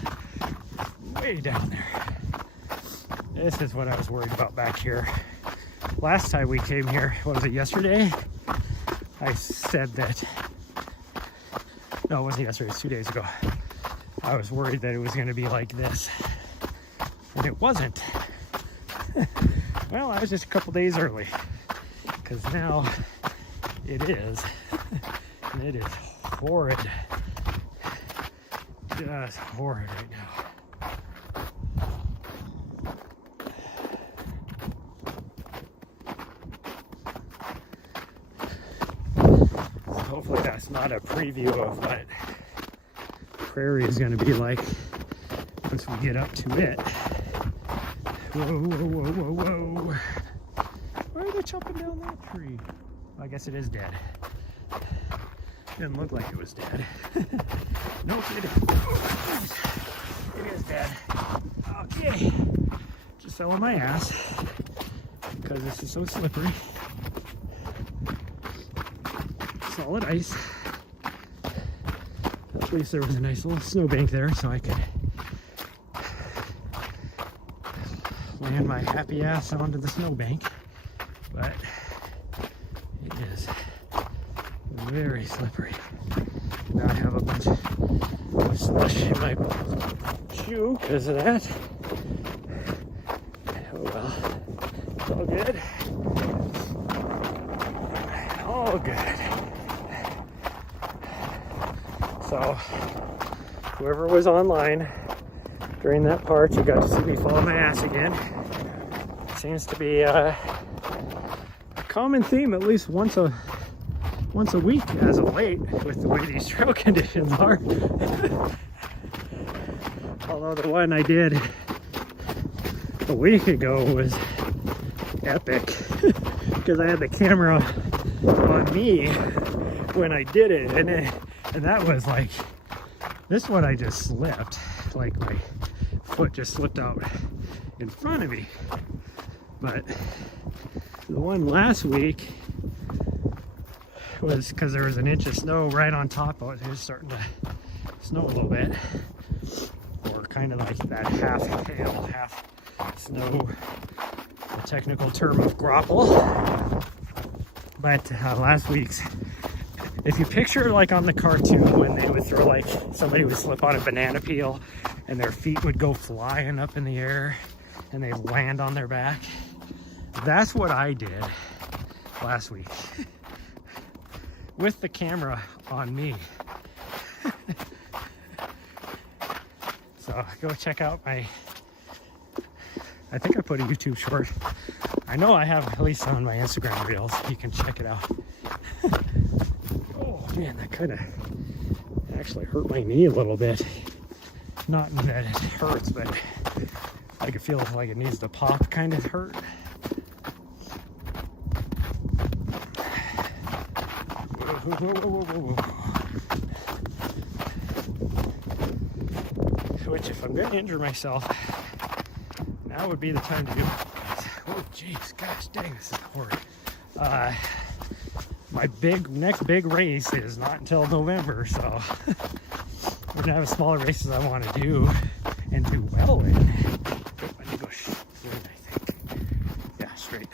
way down there. This is what I was worried about back here. Last time we came here, what was it, yesterday? I said that, no, it wasn't yesterday, it was 2 days ago. I was worried that it was going to be like this, and it wasn't. Well, I was just a couple days early, because now it is, and it is horrid. just horrid right now. So hopefully that's not a preview of what prairie is going to be like once we get up to it. Whoa, whoa, whoa, whoa, whoa. Why are they chopping down that tree? Well, I guess it is dead. Didn't look like it was dead. Nope, it is dead. Okay. Just fell on my ass because this is so slippery. Solid ice. At least there was a nice little snowbank there so I could land my happy ass onto the snowbank. But it is very slippery. Now I have a bunch of slush in my shoe because of that. Oh well, it's all good. All good. So, whoever was online during that part, you got to see me fall on my ass again. Seems to be a common theme, at least once a week as of late, with the way these trail conditions are. Although the one I did a week ago was epic because I had the camera on me when I did it, and that was like, this one I just slipped, like my foot just slipped out in front of me. But the one last week was because there was an inch of snow right on top of it. It was starting to snow a little bit, or kind of like that half hail, half snow, the technical term of grapple. But last week's, if you picture like on the cartoon when they would throw, like somebody would slip on a banana peel and their feet would go flying up in the air and they'd land on their back, that's what I did last week with the camera on me. So go check out my, I think I put a YouTube short. I know I have at least on my Instagram reels. You can check it out. Oh man, that kind of actually hurt my knee a little bit. Not that it hurts, but I can feel like it needs to pop, kind of hurt. Whoa, whoa, whoa, whoa, whoa. Which, if I'm going to injure myself, now would be the time to do it. Oh, jeez, gosh dang, this is horrid. My next big race is not until November, so we're gonna have a smaller races I want to do and do well in. Oh, I need to go straight, I think. Yeah, straight.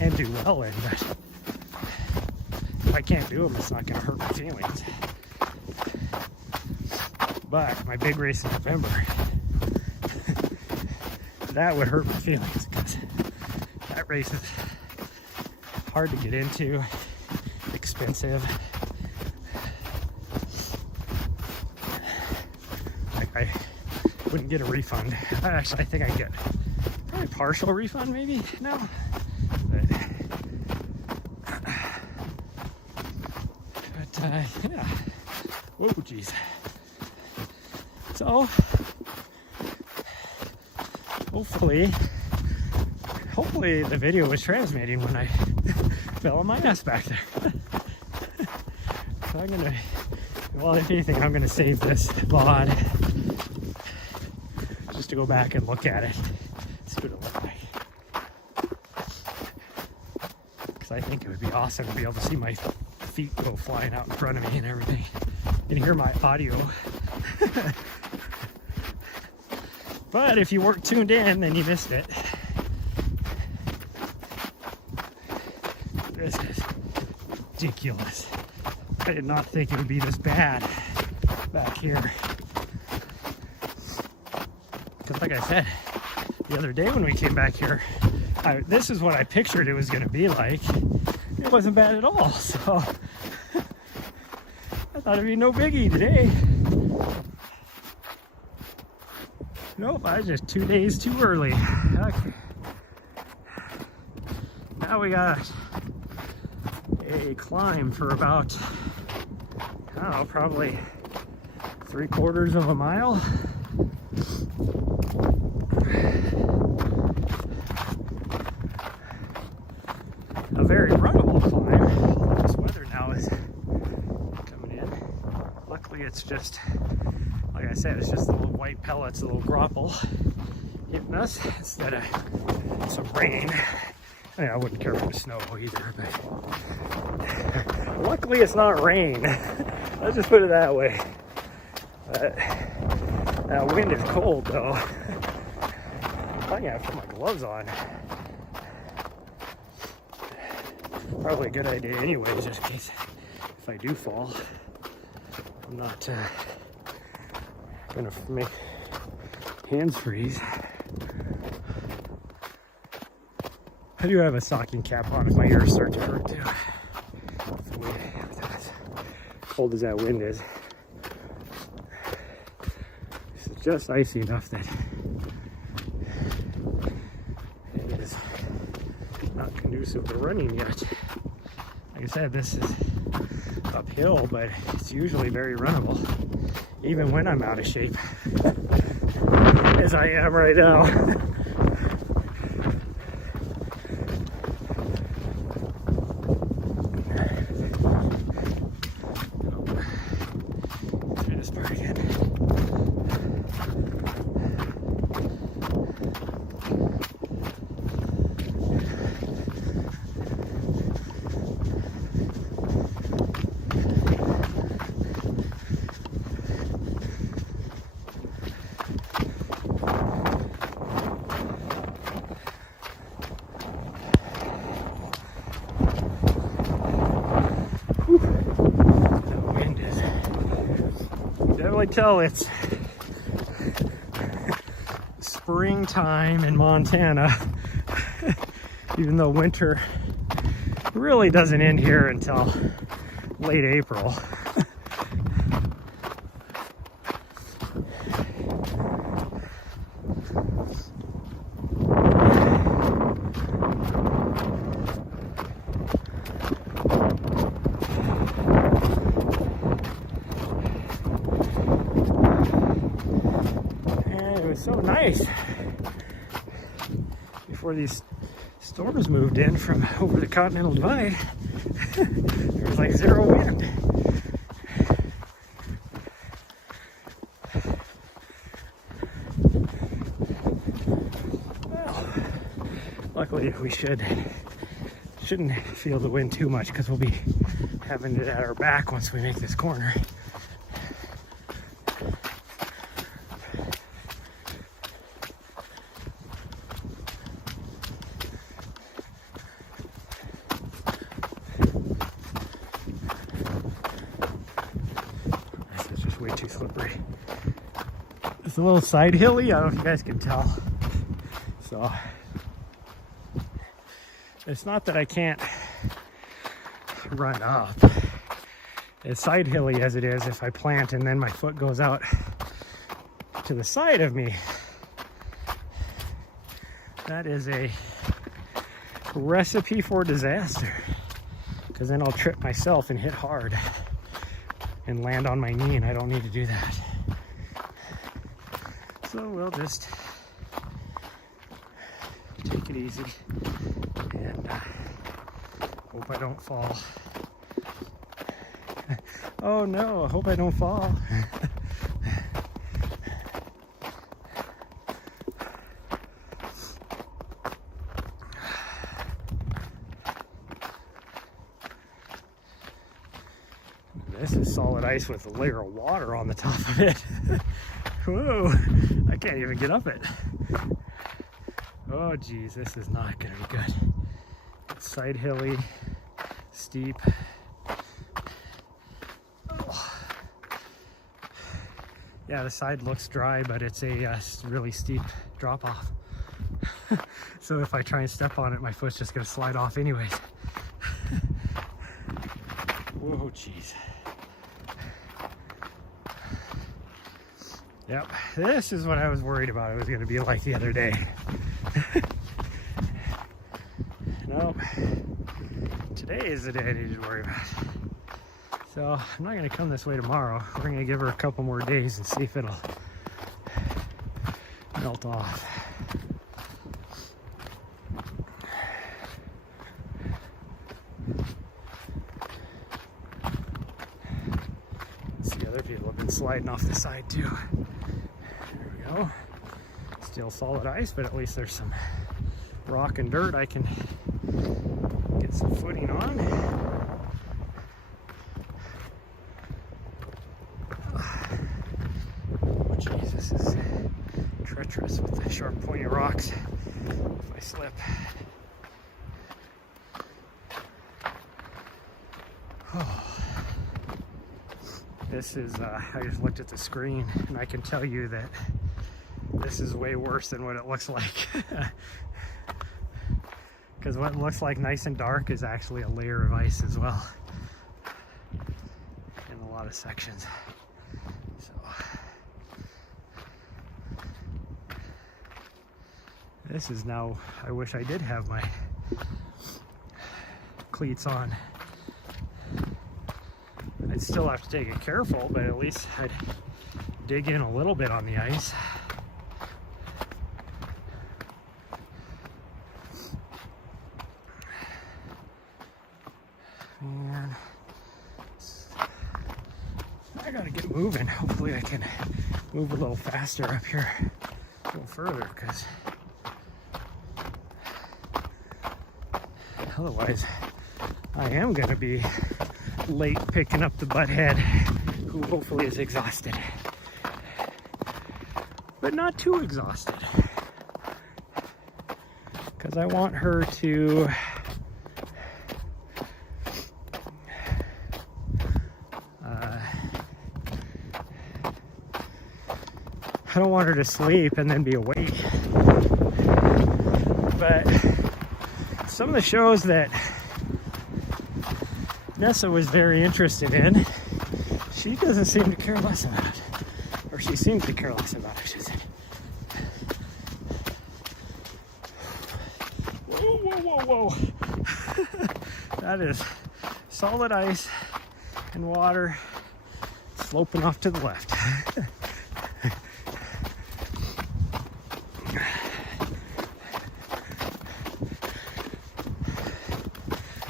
And do well in, but if I can't do them, it's not gonna hurt my feelings. But my big race in November, that would hurt my feelings because that race is hard to get into, expensive. I wouldn't get a refund. Actually, I think I get probably partial refund, maybe. No, but yeah. Whoa, geez. So hopefully the video was transmitting when I fell on my ass back there. So I'm gonna, well, if anything, I'm gonna save this VOD just to go back and look at it, see what it looked like. Because I think it would be awesome to be able to see my feet go flying out in front of me and everything, and hear my audio. But if you weren't tuned in, then you missed it. This is ridiculous. I did not think it would be this bad back here. Because like I said, the other day when we came back here, this is what I pictured it was going to be like. It wasn't bad at all. So I thought Ought to be no biggie today. Nope, I was just 2 days too early. Okay. Now we got a climb for about, I don't know, probably 3/4 of a mile. A very runnable climb. This weather now is coming in. Luckily it's just, like I said, it's just the little white pellets, a little grapple hitting us instead of some rain. I mean, I wouldn't care if it was snow either, but luckily it's not rain. Let's just put it that way. But that wind is cold though. I gotta put my gloves on. Probably a good idea anyway, just in case if I do fall, I'm not gonna make hands freeze. I do have a stocking cap on if my ears start to hurt too. The way as cold as that wind is. It's just icy enough that it is not conducive to running yet. Like I said, this is uphill, but it's usually very runnable, even when I'm out of shape, as I am right now. Tell it's springtime in Montana, even though winter really doesn't end here until late April. So nice before these storms moved in from over the Continental Divide. There was like zero wind. Well, luckily we shouldn't feel the wind too much because we'll be having it at our back once we make this corner. Way too slippery. It's a little side hilly. I don't know if you guys can tell. So it's not that I can't run up. As side hilly as it is, if I plant and then my foot goes out to the side of me, that is a recipe for disaster. Because then I'll trip myself and hit hard and land on my knee, and I don't need to do that. So we'll just take it easy and hope I don't fall. Oh no, I hope I don't fall. This is solid ice with a layer of water on the top of it. Whoa, I can't even get up it. Oh geez, this is not gonna be good. It's side hilly, steep. Oh. Yeah, the side looks dry, but it's a really steep drop off. So if I try and step on it, my foot's just gonna slide off anyways. Whoa, jeez. Yep, this is what I was worried about it was going to be like the other day. Nope. Today is the day I needed to worry about. So I'm not going to come this way tomorrow. We're going to give her a couple more days and see if it'll melt off. See, other people have been sliding off the side too. There we go. Still solid ice, but at least there's some rock and dirt I can get some footing on. Oh geez, this is treacherous with the sharp pointy rocks. If I slip. Oh. This is, I just looked at the screen and I can tell you that this is way worse than what it looks like. Because what looks like nice and dark is actually a layer of ice as well in a lot of sections. So this is now, I wish I did have my cleats on. I'd still have to take it careful, but at least I'd dig in a little bit on the ice. And I gotta get moving. Hopefully I can move a little faster up here, a little further, because otherwise I am gonna be late picking up the butthead, who hopefully is exhausted, but not too exhausted, because I want her to I don't want her to sleep and then be awake. But some of the shows that Nessa was very interested in, she doesn't seem to care less about. Or she seems to care less about, I should say. Whoa, whoa, whoa, whoa. That is solid ice and water sloping off to the left.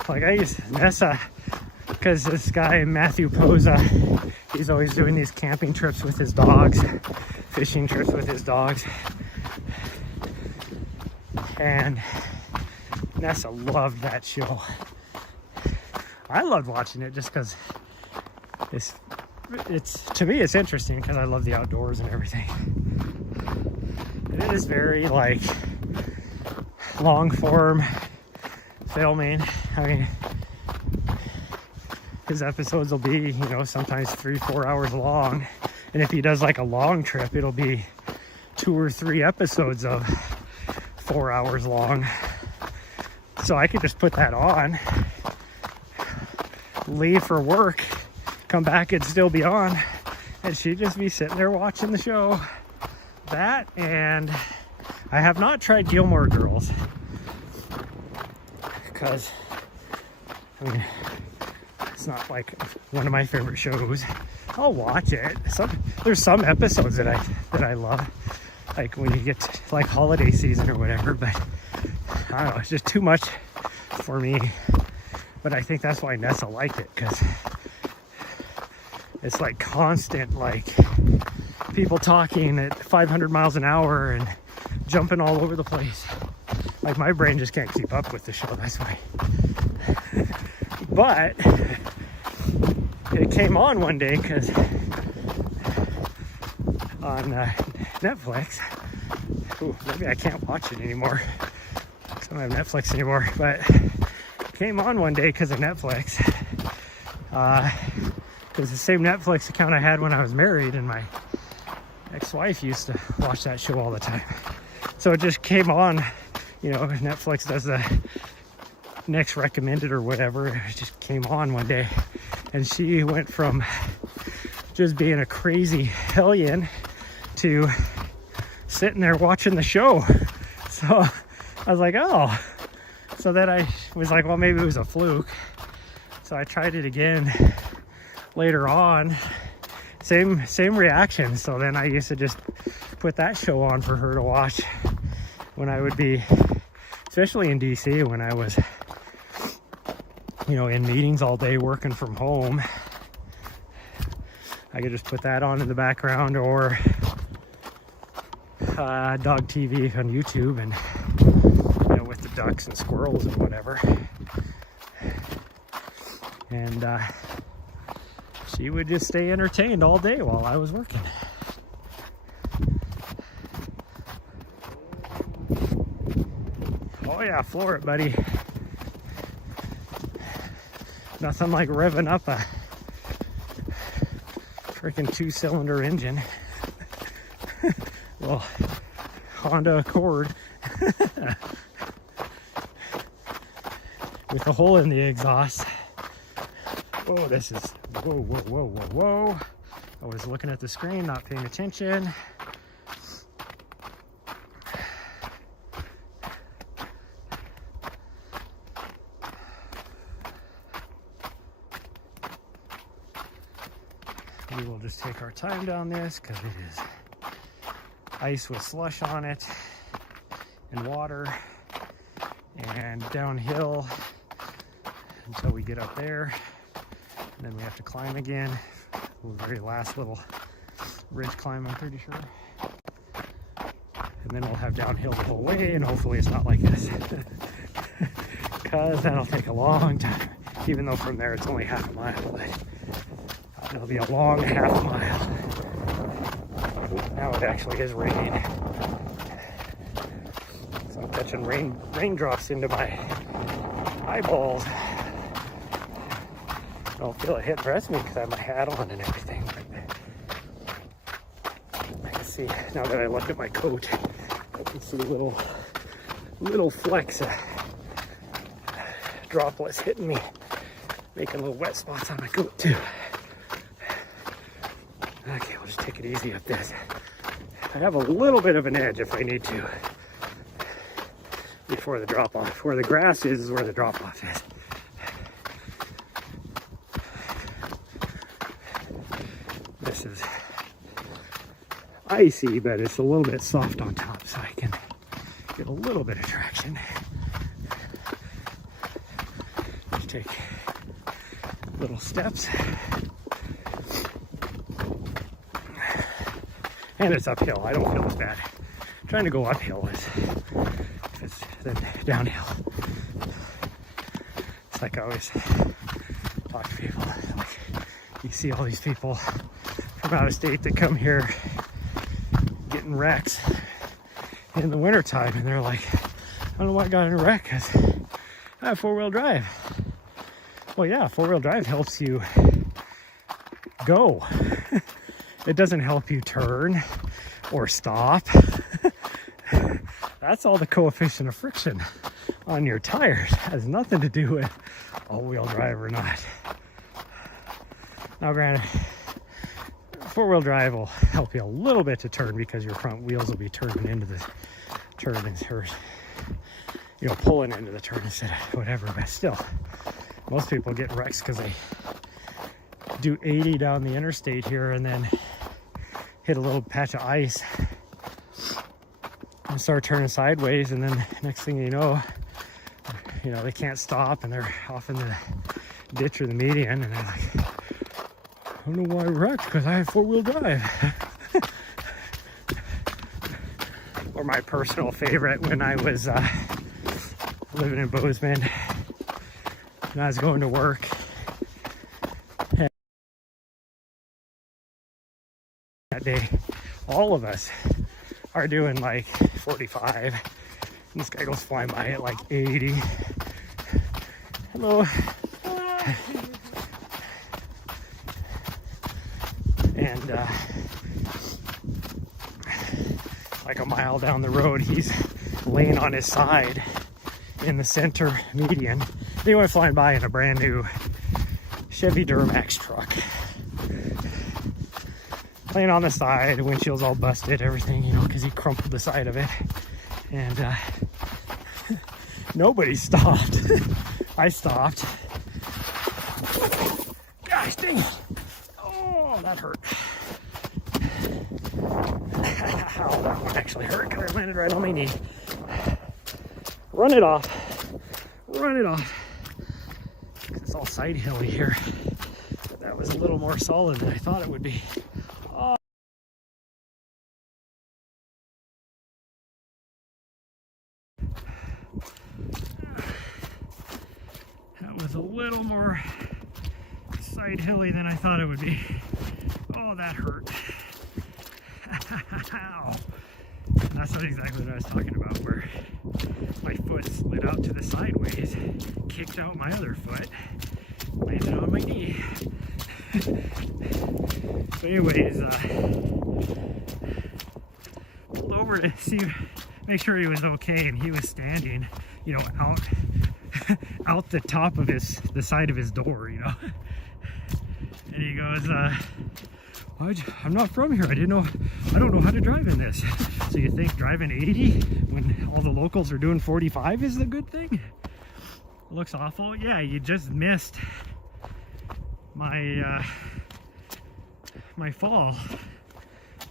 Like I used Nessa, because this guy Matthew Posa, he's always doing these camping trips with his dogs, fishing trips with his dogs, and Nessa loved that show. I loved watching it just because it's to me it's interesting because I love the outdoors and everything. It is very like long form filming. I mean, his episodes will be, you know, sometimes 3-4 hours long, and if he does like a long trip, it'll be 2 or 3 episodes of 4 hours long. So I could just put that on, leave for work, come back, it'd still be on, and she'd just be sitting there watching the show. That, and I have not tried Gilmore Girls, because I mean, it's not like one of my favorite shows. I'll watch it. There's some episodes that I love, like when you get to, like holiday season or whatever, but I don't know, it's just too much for me. But I think that's why Nessa liked it, because it's like constant, like people talking at 500 miles an hour and jumping all over the place. Like my brain just can't keep up with the show, that's why. But it came on one day because on Netflix. Ooh, maybe I can't watch it anymore. I don't have Netflix anymore, but it came on one day because of Netflix. Because the same Netflix account I had when I was married, and my ex-wife used to watch that show all the time. So it just came on, you know, Netflix does the next recommended or whatever. It just came on one day, and she went from just being a crazy hellion to sitting there watching the show. So I was like, oh. So then I was like, well, maybe it was a fluke. So I tried it again later on. Same reaction. So then I used to just put that show on for her to watch when I would be, especially in DC, when I was, you know, in meetings all day working from home. I could just put that on in the background, or dog TV on YouTube, and you know, with the ducks and squirrels and whatever. And she would just stay entertained all day while I was working. Oh yeah, floor it, buddy. Nothing like revving up a freaking 2-cylinder engine. Well, Honda Accord with a hole in the exhaust. Oh, this is whoa. I was looking at the screen, not paying attention. We will just take our time down this because it is ice with slush on it and water, and downhill until we get up there, and then we have to climb again. The very last little ridge climb, I'm pretty sure, and then we'll have downhill the whole way, and hopefully it's not like this because that'll take a long time, even though from there it's only half a mile, but it'll be a long half mile. Now it actually is raining. So I'm catching raindrops into my eyeballs. I don't feel it hitting the rest of me because I have my hat on and everything. But I can see, now that I look at my coat, I can see little flecks of droplets hitting me, making little wet spots on my coat too. Okay, we'll just take it easy up this. I have a little bit of an edge if I need to before the drop off. Where the grass is where the drop off is. This is icy, but it's a little bit soft on top, so I can get a little bit of traction. Just take little steps. And it's uphill. I don't feel as bad. Trying to go uphill is than downhill. It's like I always talk to people. Like, you see all these people from out of state that come here getting wrecks in the wintertime, and they're like, I don't know why I got in a wreck, because I have 4-wheel drive. Well, yeah, 4-wheel drive helps you go. It doesn't help you turn or stop. That's all the coefficient of friction on your tires. It has nothing to do with all-wheel drive or not. Now granted, 4-wheel drive will help you a little bit to turn because your front wheels will be turning into the turn, or, you know, pulling into the turn instead of whatever, but still, most people get wrecks because they do 80 down the interstate here and then hit a little patch of ice and start turning sideways, and then next thing you know, they can't stop and they're off in the ditch or the median, and they're like, I don't know why I wrecked, because I have 4-wheel drive. Or my personal favorite, when I was living in Bozeman and I was going to work, that day all of us are doing like 45, and this guy goes flying by at like 80. Hello. And like a mile down the road, he's laying on his side in the center median. He went flying by in a brand new Chevy Duramax truck. laying on the side, the windshield's all busted, everything, you know, because he crumpled the side of it. And nobody stopped. I stopped. Gosh dang it. Oh, that hurt. Ow, that one actually hurt because I landed right on my knee. Run it off. Run it off. It's all side hilly here. But that was a little more solid than I thought it would be. Oh. That was a little more side hilly than I thought it would be. Oh, that hurt. Ow. That's not exactly what I was talking about, where my foot slid out to the sideways, kicked out my other foot, landed on my knee. So anyways, pulled over to see, make sure he was okay, and he was standing, you know, out the top of the side of his door, you know. And he goes, I'm not from here. I don't know how to drive in this. So you think driving 80 when all the locals are doing 45 is a good thing? It looks awful. Yeah, you just missed my my fall,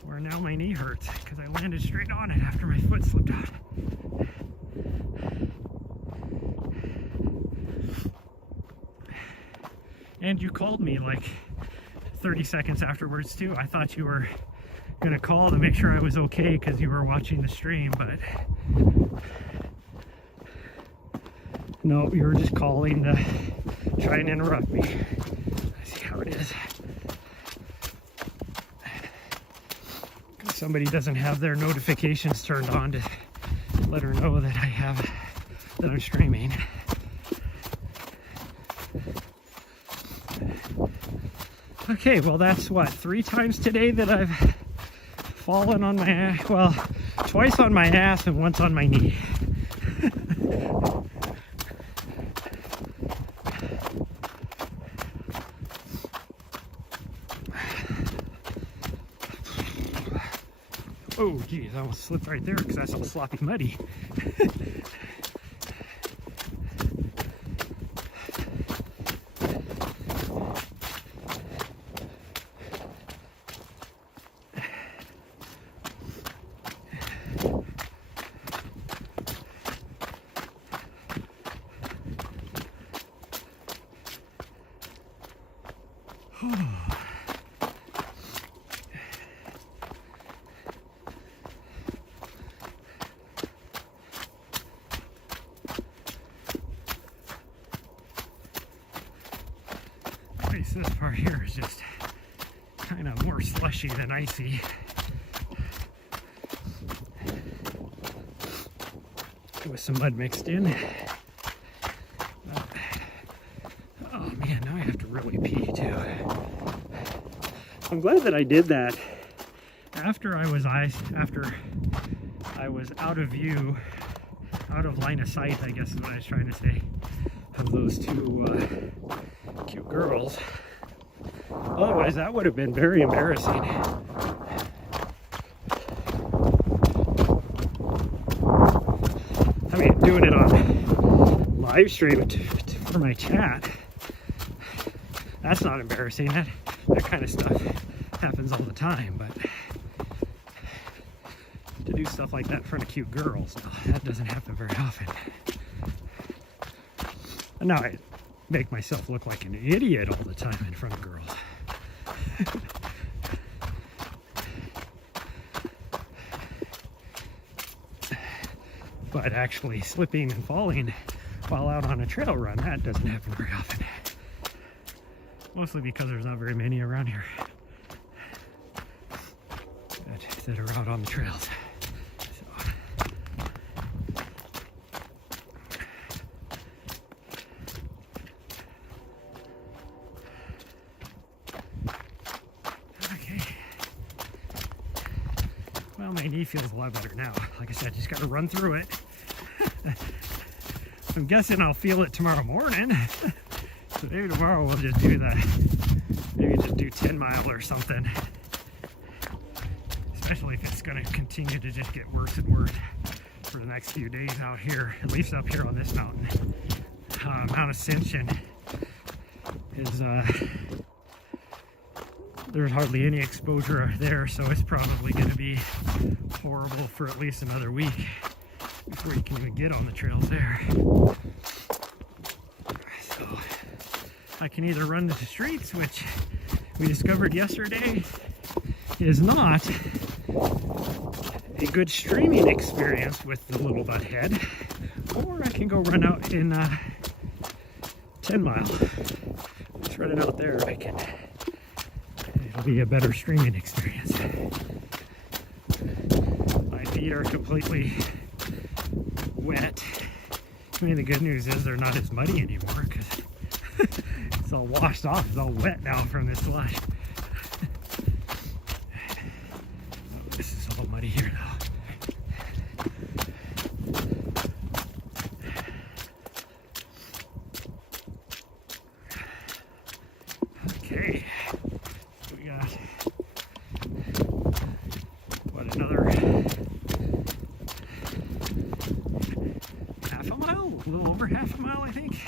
where now my knee hurts because I landed straight on it after my foot slipped out. And you called me like 30 seconds afterwards too. I thought you were gonna call to make sure I was okay because you were watching the stream, but no, you were just calling to try and interrupt me. I see how it is. Somebody doesn't have their notifications turned on to let her know that that I'm streaming. Okay, well that's what, 3 times today that I've fallen on my ass. Well, twice on my ass and once on my knee. Oh geez, I almost slipped right there because that's all sloppy muddy. This part here is just kind of more slushy than icy. With some mud mixed in. Oh man, now I have to really pee too. I'm glad that I did that after I was out of view, out of line of sight, I guess is what I was trying to say, of those 2 cute girls. Otherwise, that would have been very embarrassing. I mean, doing it on live stream for my chat, that's not embarrassing. That kind of stuff happens all the time, but to do stuff like that in front of cute girls, that doesn't happen very often. And now I make myself look like an idiot all the time in front of girls. But actually slipping and falling while out on a trail run, that doesn't happen very often. Mostly because there's not very many around here that are out on the trails. Well, my knee feels a lot better now. Like I said, just got to run through it. I'm guessing I'll feel it tomorrow morning. So maybe tomorrow we'll just do maybe just do 10 mile or something. especially if it's going to continue to just get worse and worse for the next few days out here, at least up here on this mountain. Mount Ascension is, there's hardly any exposure there, so it's probably going to be horrible for at least another week before you can even get on the trails there. So I can either run the streets, which we discovered yesterday is not a good streaming experience with the little butt head, or I can go run out in 10 Mile. Just run it out there. It'll be a better streaming experience. My feet are completely wet. I mean, the good news is they're not as muddy anymore because it's all washed off. It's all wet now from this slush. This is all muddy here now. Okay, we got what, another half a mile? A little over half a mile, I think,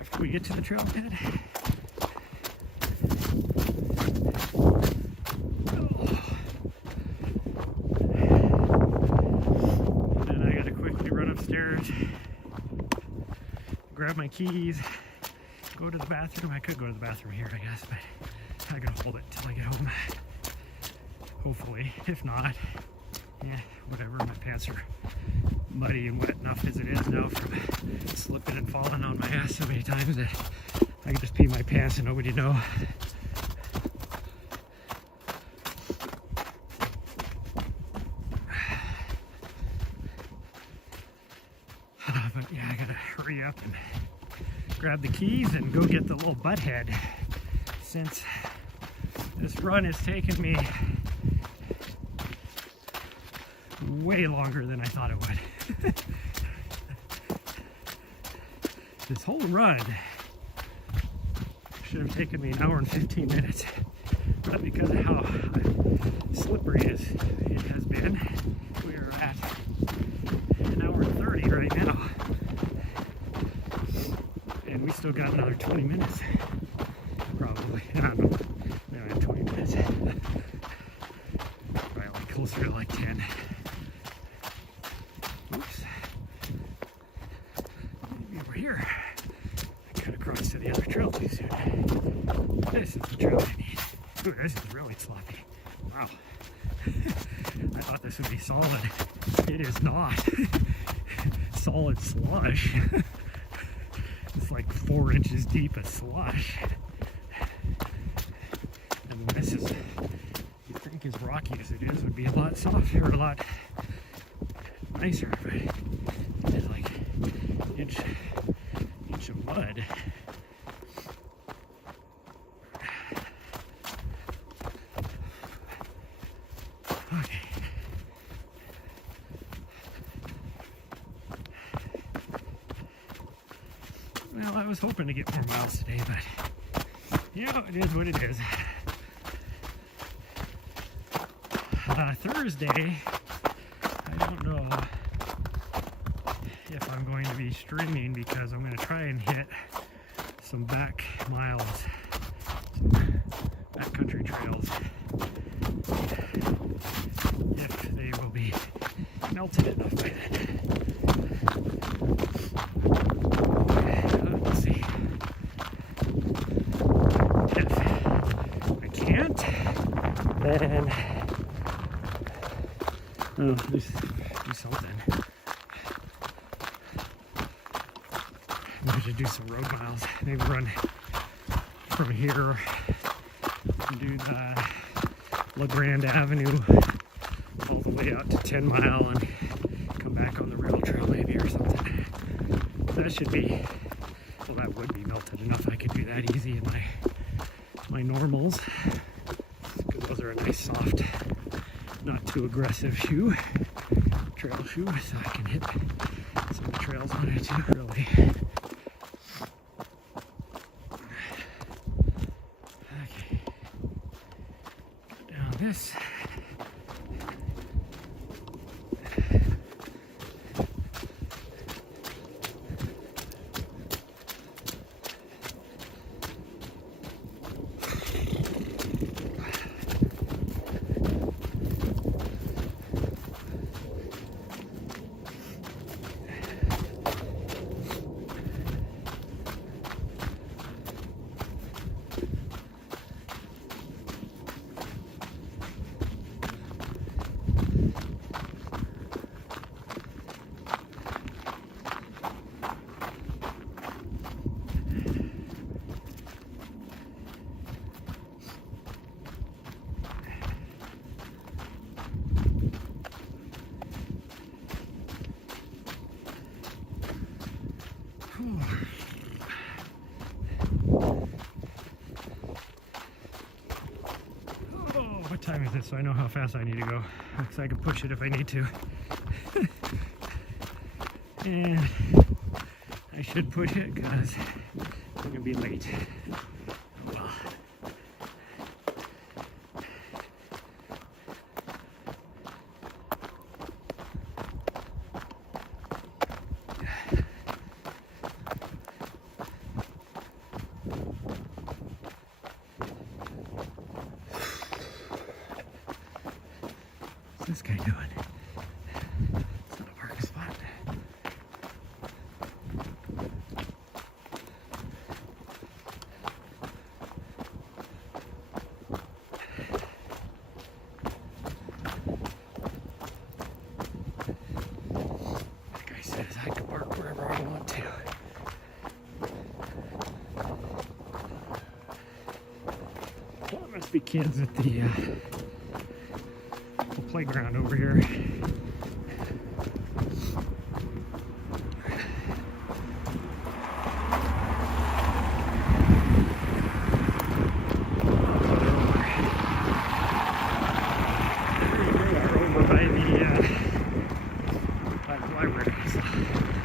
after we get to the trailhead. Grab my keys, go to the bathroom. I could go to the bathroom here, I guess, but I gotta hold it till I get home. Hopefully. If not, yeah, whatever. My pants are muddy and wet enough as it is now from slipping and falling on my ass so many times that I can just pee my pants and nobody know. But yeah, I gotta hurry up and grab the keys and go get the little butt head, since this run has taken me way longer than I thought it would. This whole run should have taken me an hour and 15 minutes, but because of how slippery it has been, we are at an hour and 30 right now. And we still got another 20 minutes, probably. I don't know, maybe 20 minutes. Probably closer to like 10. Oops. Maybe over here. I cut across to the other trail too soon. This is the trail I need. Ooh, this is really sloppy. Wow. I thought this would be solid. It is not. Solid slush. It's like 4 inches deep of slush. And this is, you think as rocky as it is, would be a lot softer, a lot nicer, but it's like inch of mud. Okay. Well, I was hoping to get more miles today, but you know, it is what it is. Thursday, I don't know if I'm going to be streaming because I'm going to try and hit some back miles, some backcountry trails, if they will be melted enough by then. Let's see. If I can't, then do something. Maybe to do some road miles. Maybe run from here and do the La Grande Avenue all the way out to 10 Mile and come back on the rail trail maybe or something. That should be, well, that would be melted enough. I could do that easy in my normals, because those are a nice soft, not too aggressive trail shoe, so I can hit some of the trails on it too, really. Okay. Go down this Oh, what time is it? So I know how fast I need to go. Because I can push it if I need to. And I should push it because I'm going to be late. Well. What's this guy doing? It's not a parking spot. That guy says I can park wherever I want to. Well, there must be kids at the playground over here. Over by the library. So I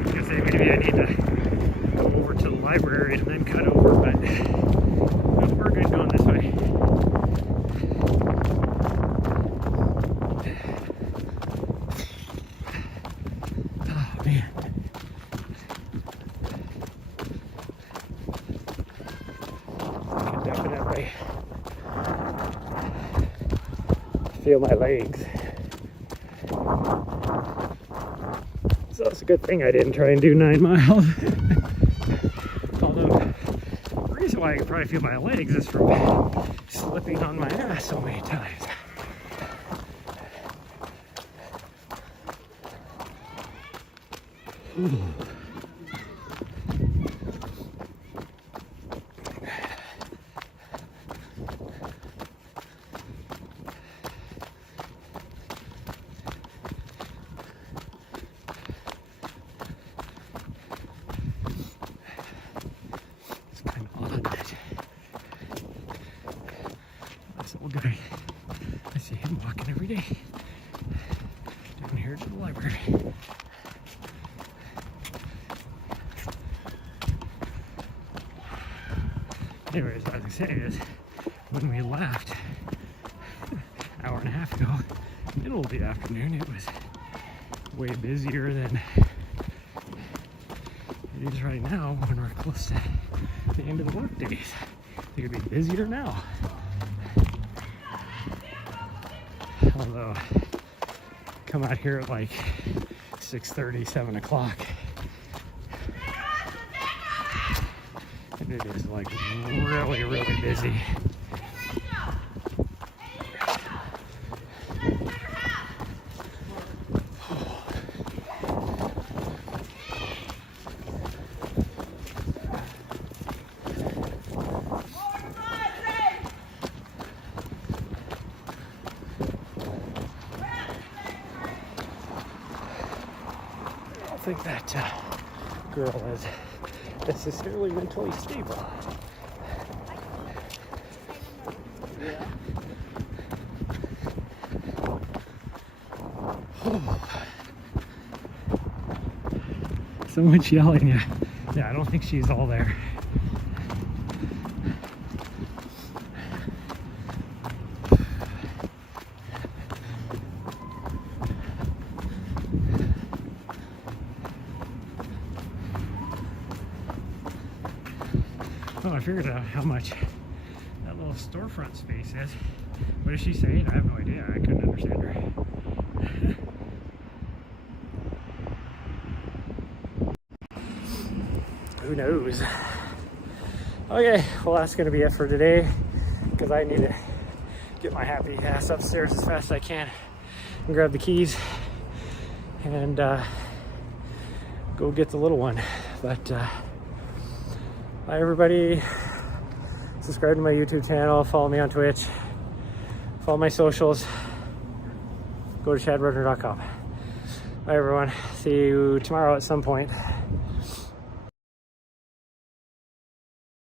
was gonna say maybe I need to go over to the library and then cut over, but no, we're good going this way. Oh man. I can definitely feel my legs. So it's a good thing I didn't try and do 9 miles. Although, the reason why I can probably feel my legs is from slipping on my ass so many times. Ooh. This old guy, I see him walking every day down here to the library. Anyways, what I was gonna say is, when we left an hour and a half ago, middle of the afternoon, it was way busier than it is right now when we're close to the end of the work days. I think it'd be busier now. Although, come out here at like 6:30, 7 o'clock. And it is like really, really busy. I don't think that girl is necessarily mentally stable. Someone's yelling. Yeah, I don't think she's all there. Oh, I figured out how much that little storefront space is. What is she saying? I have no idea. I couldn't understand her. Who knows? Okay, well that's going to be it for today because I need to get my happy ass upstairs as fast as I can and grab the keys and go get the little one. But bye everybody. Subscribe to my YouTube channel, follow me on Twitch, follow my socials, go to chadrudner.com. Bye everyone, see you tomorrow at some point.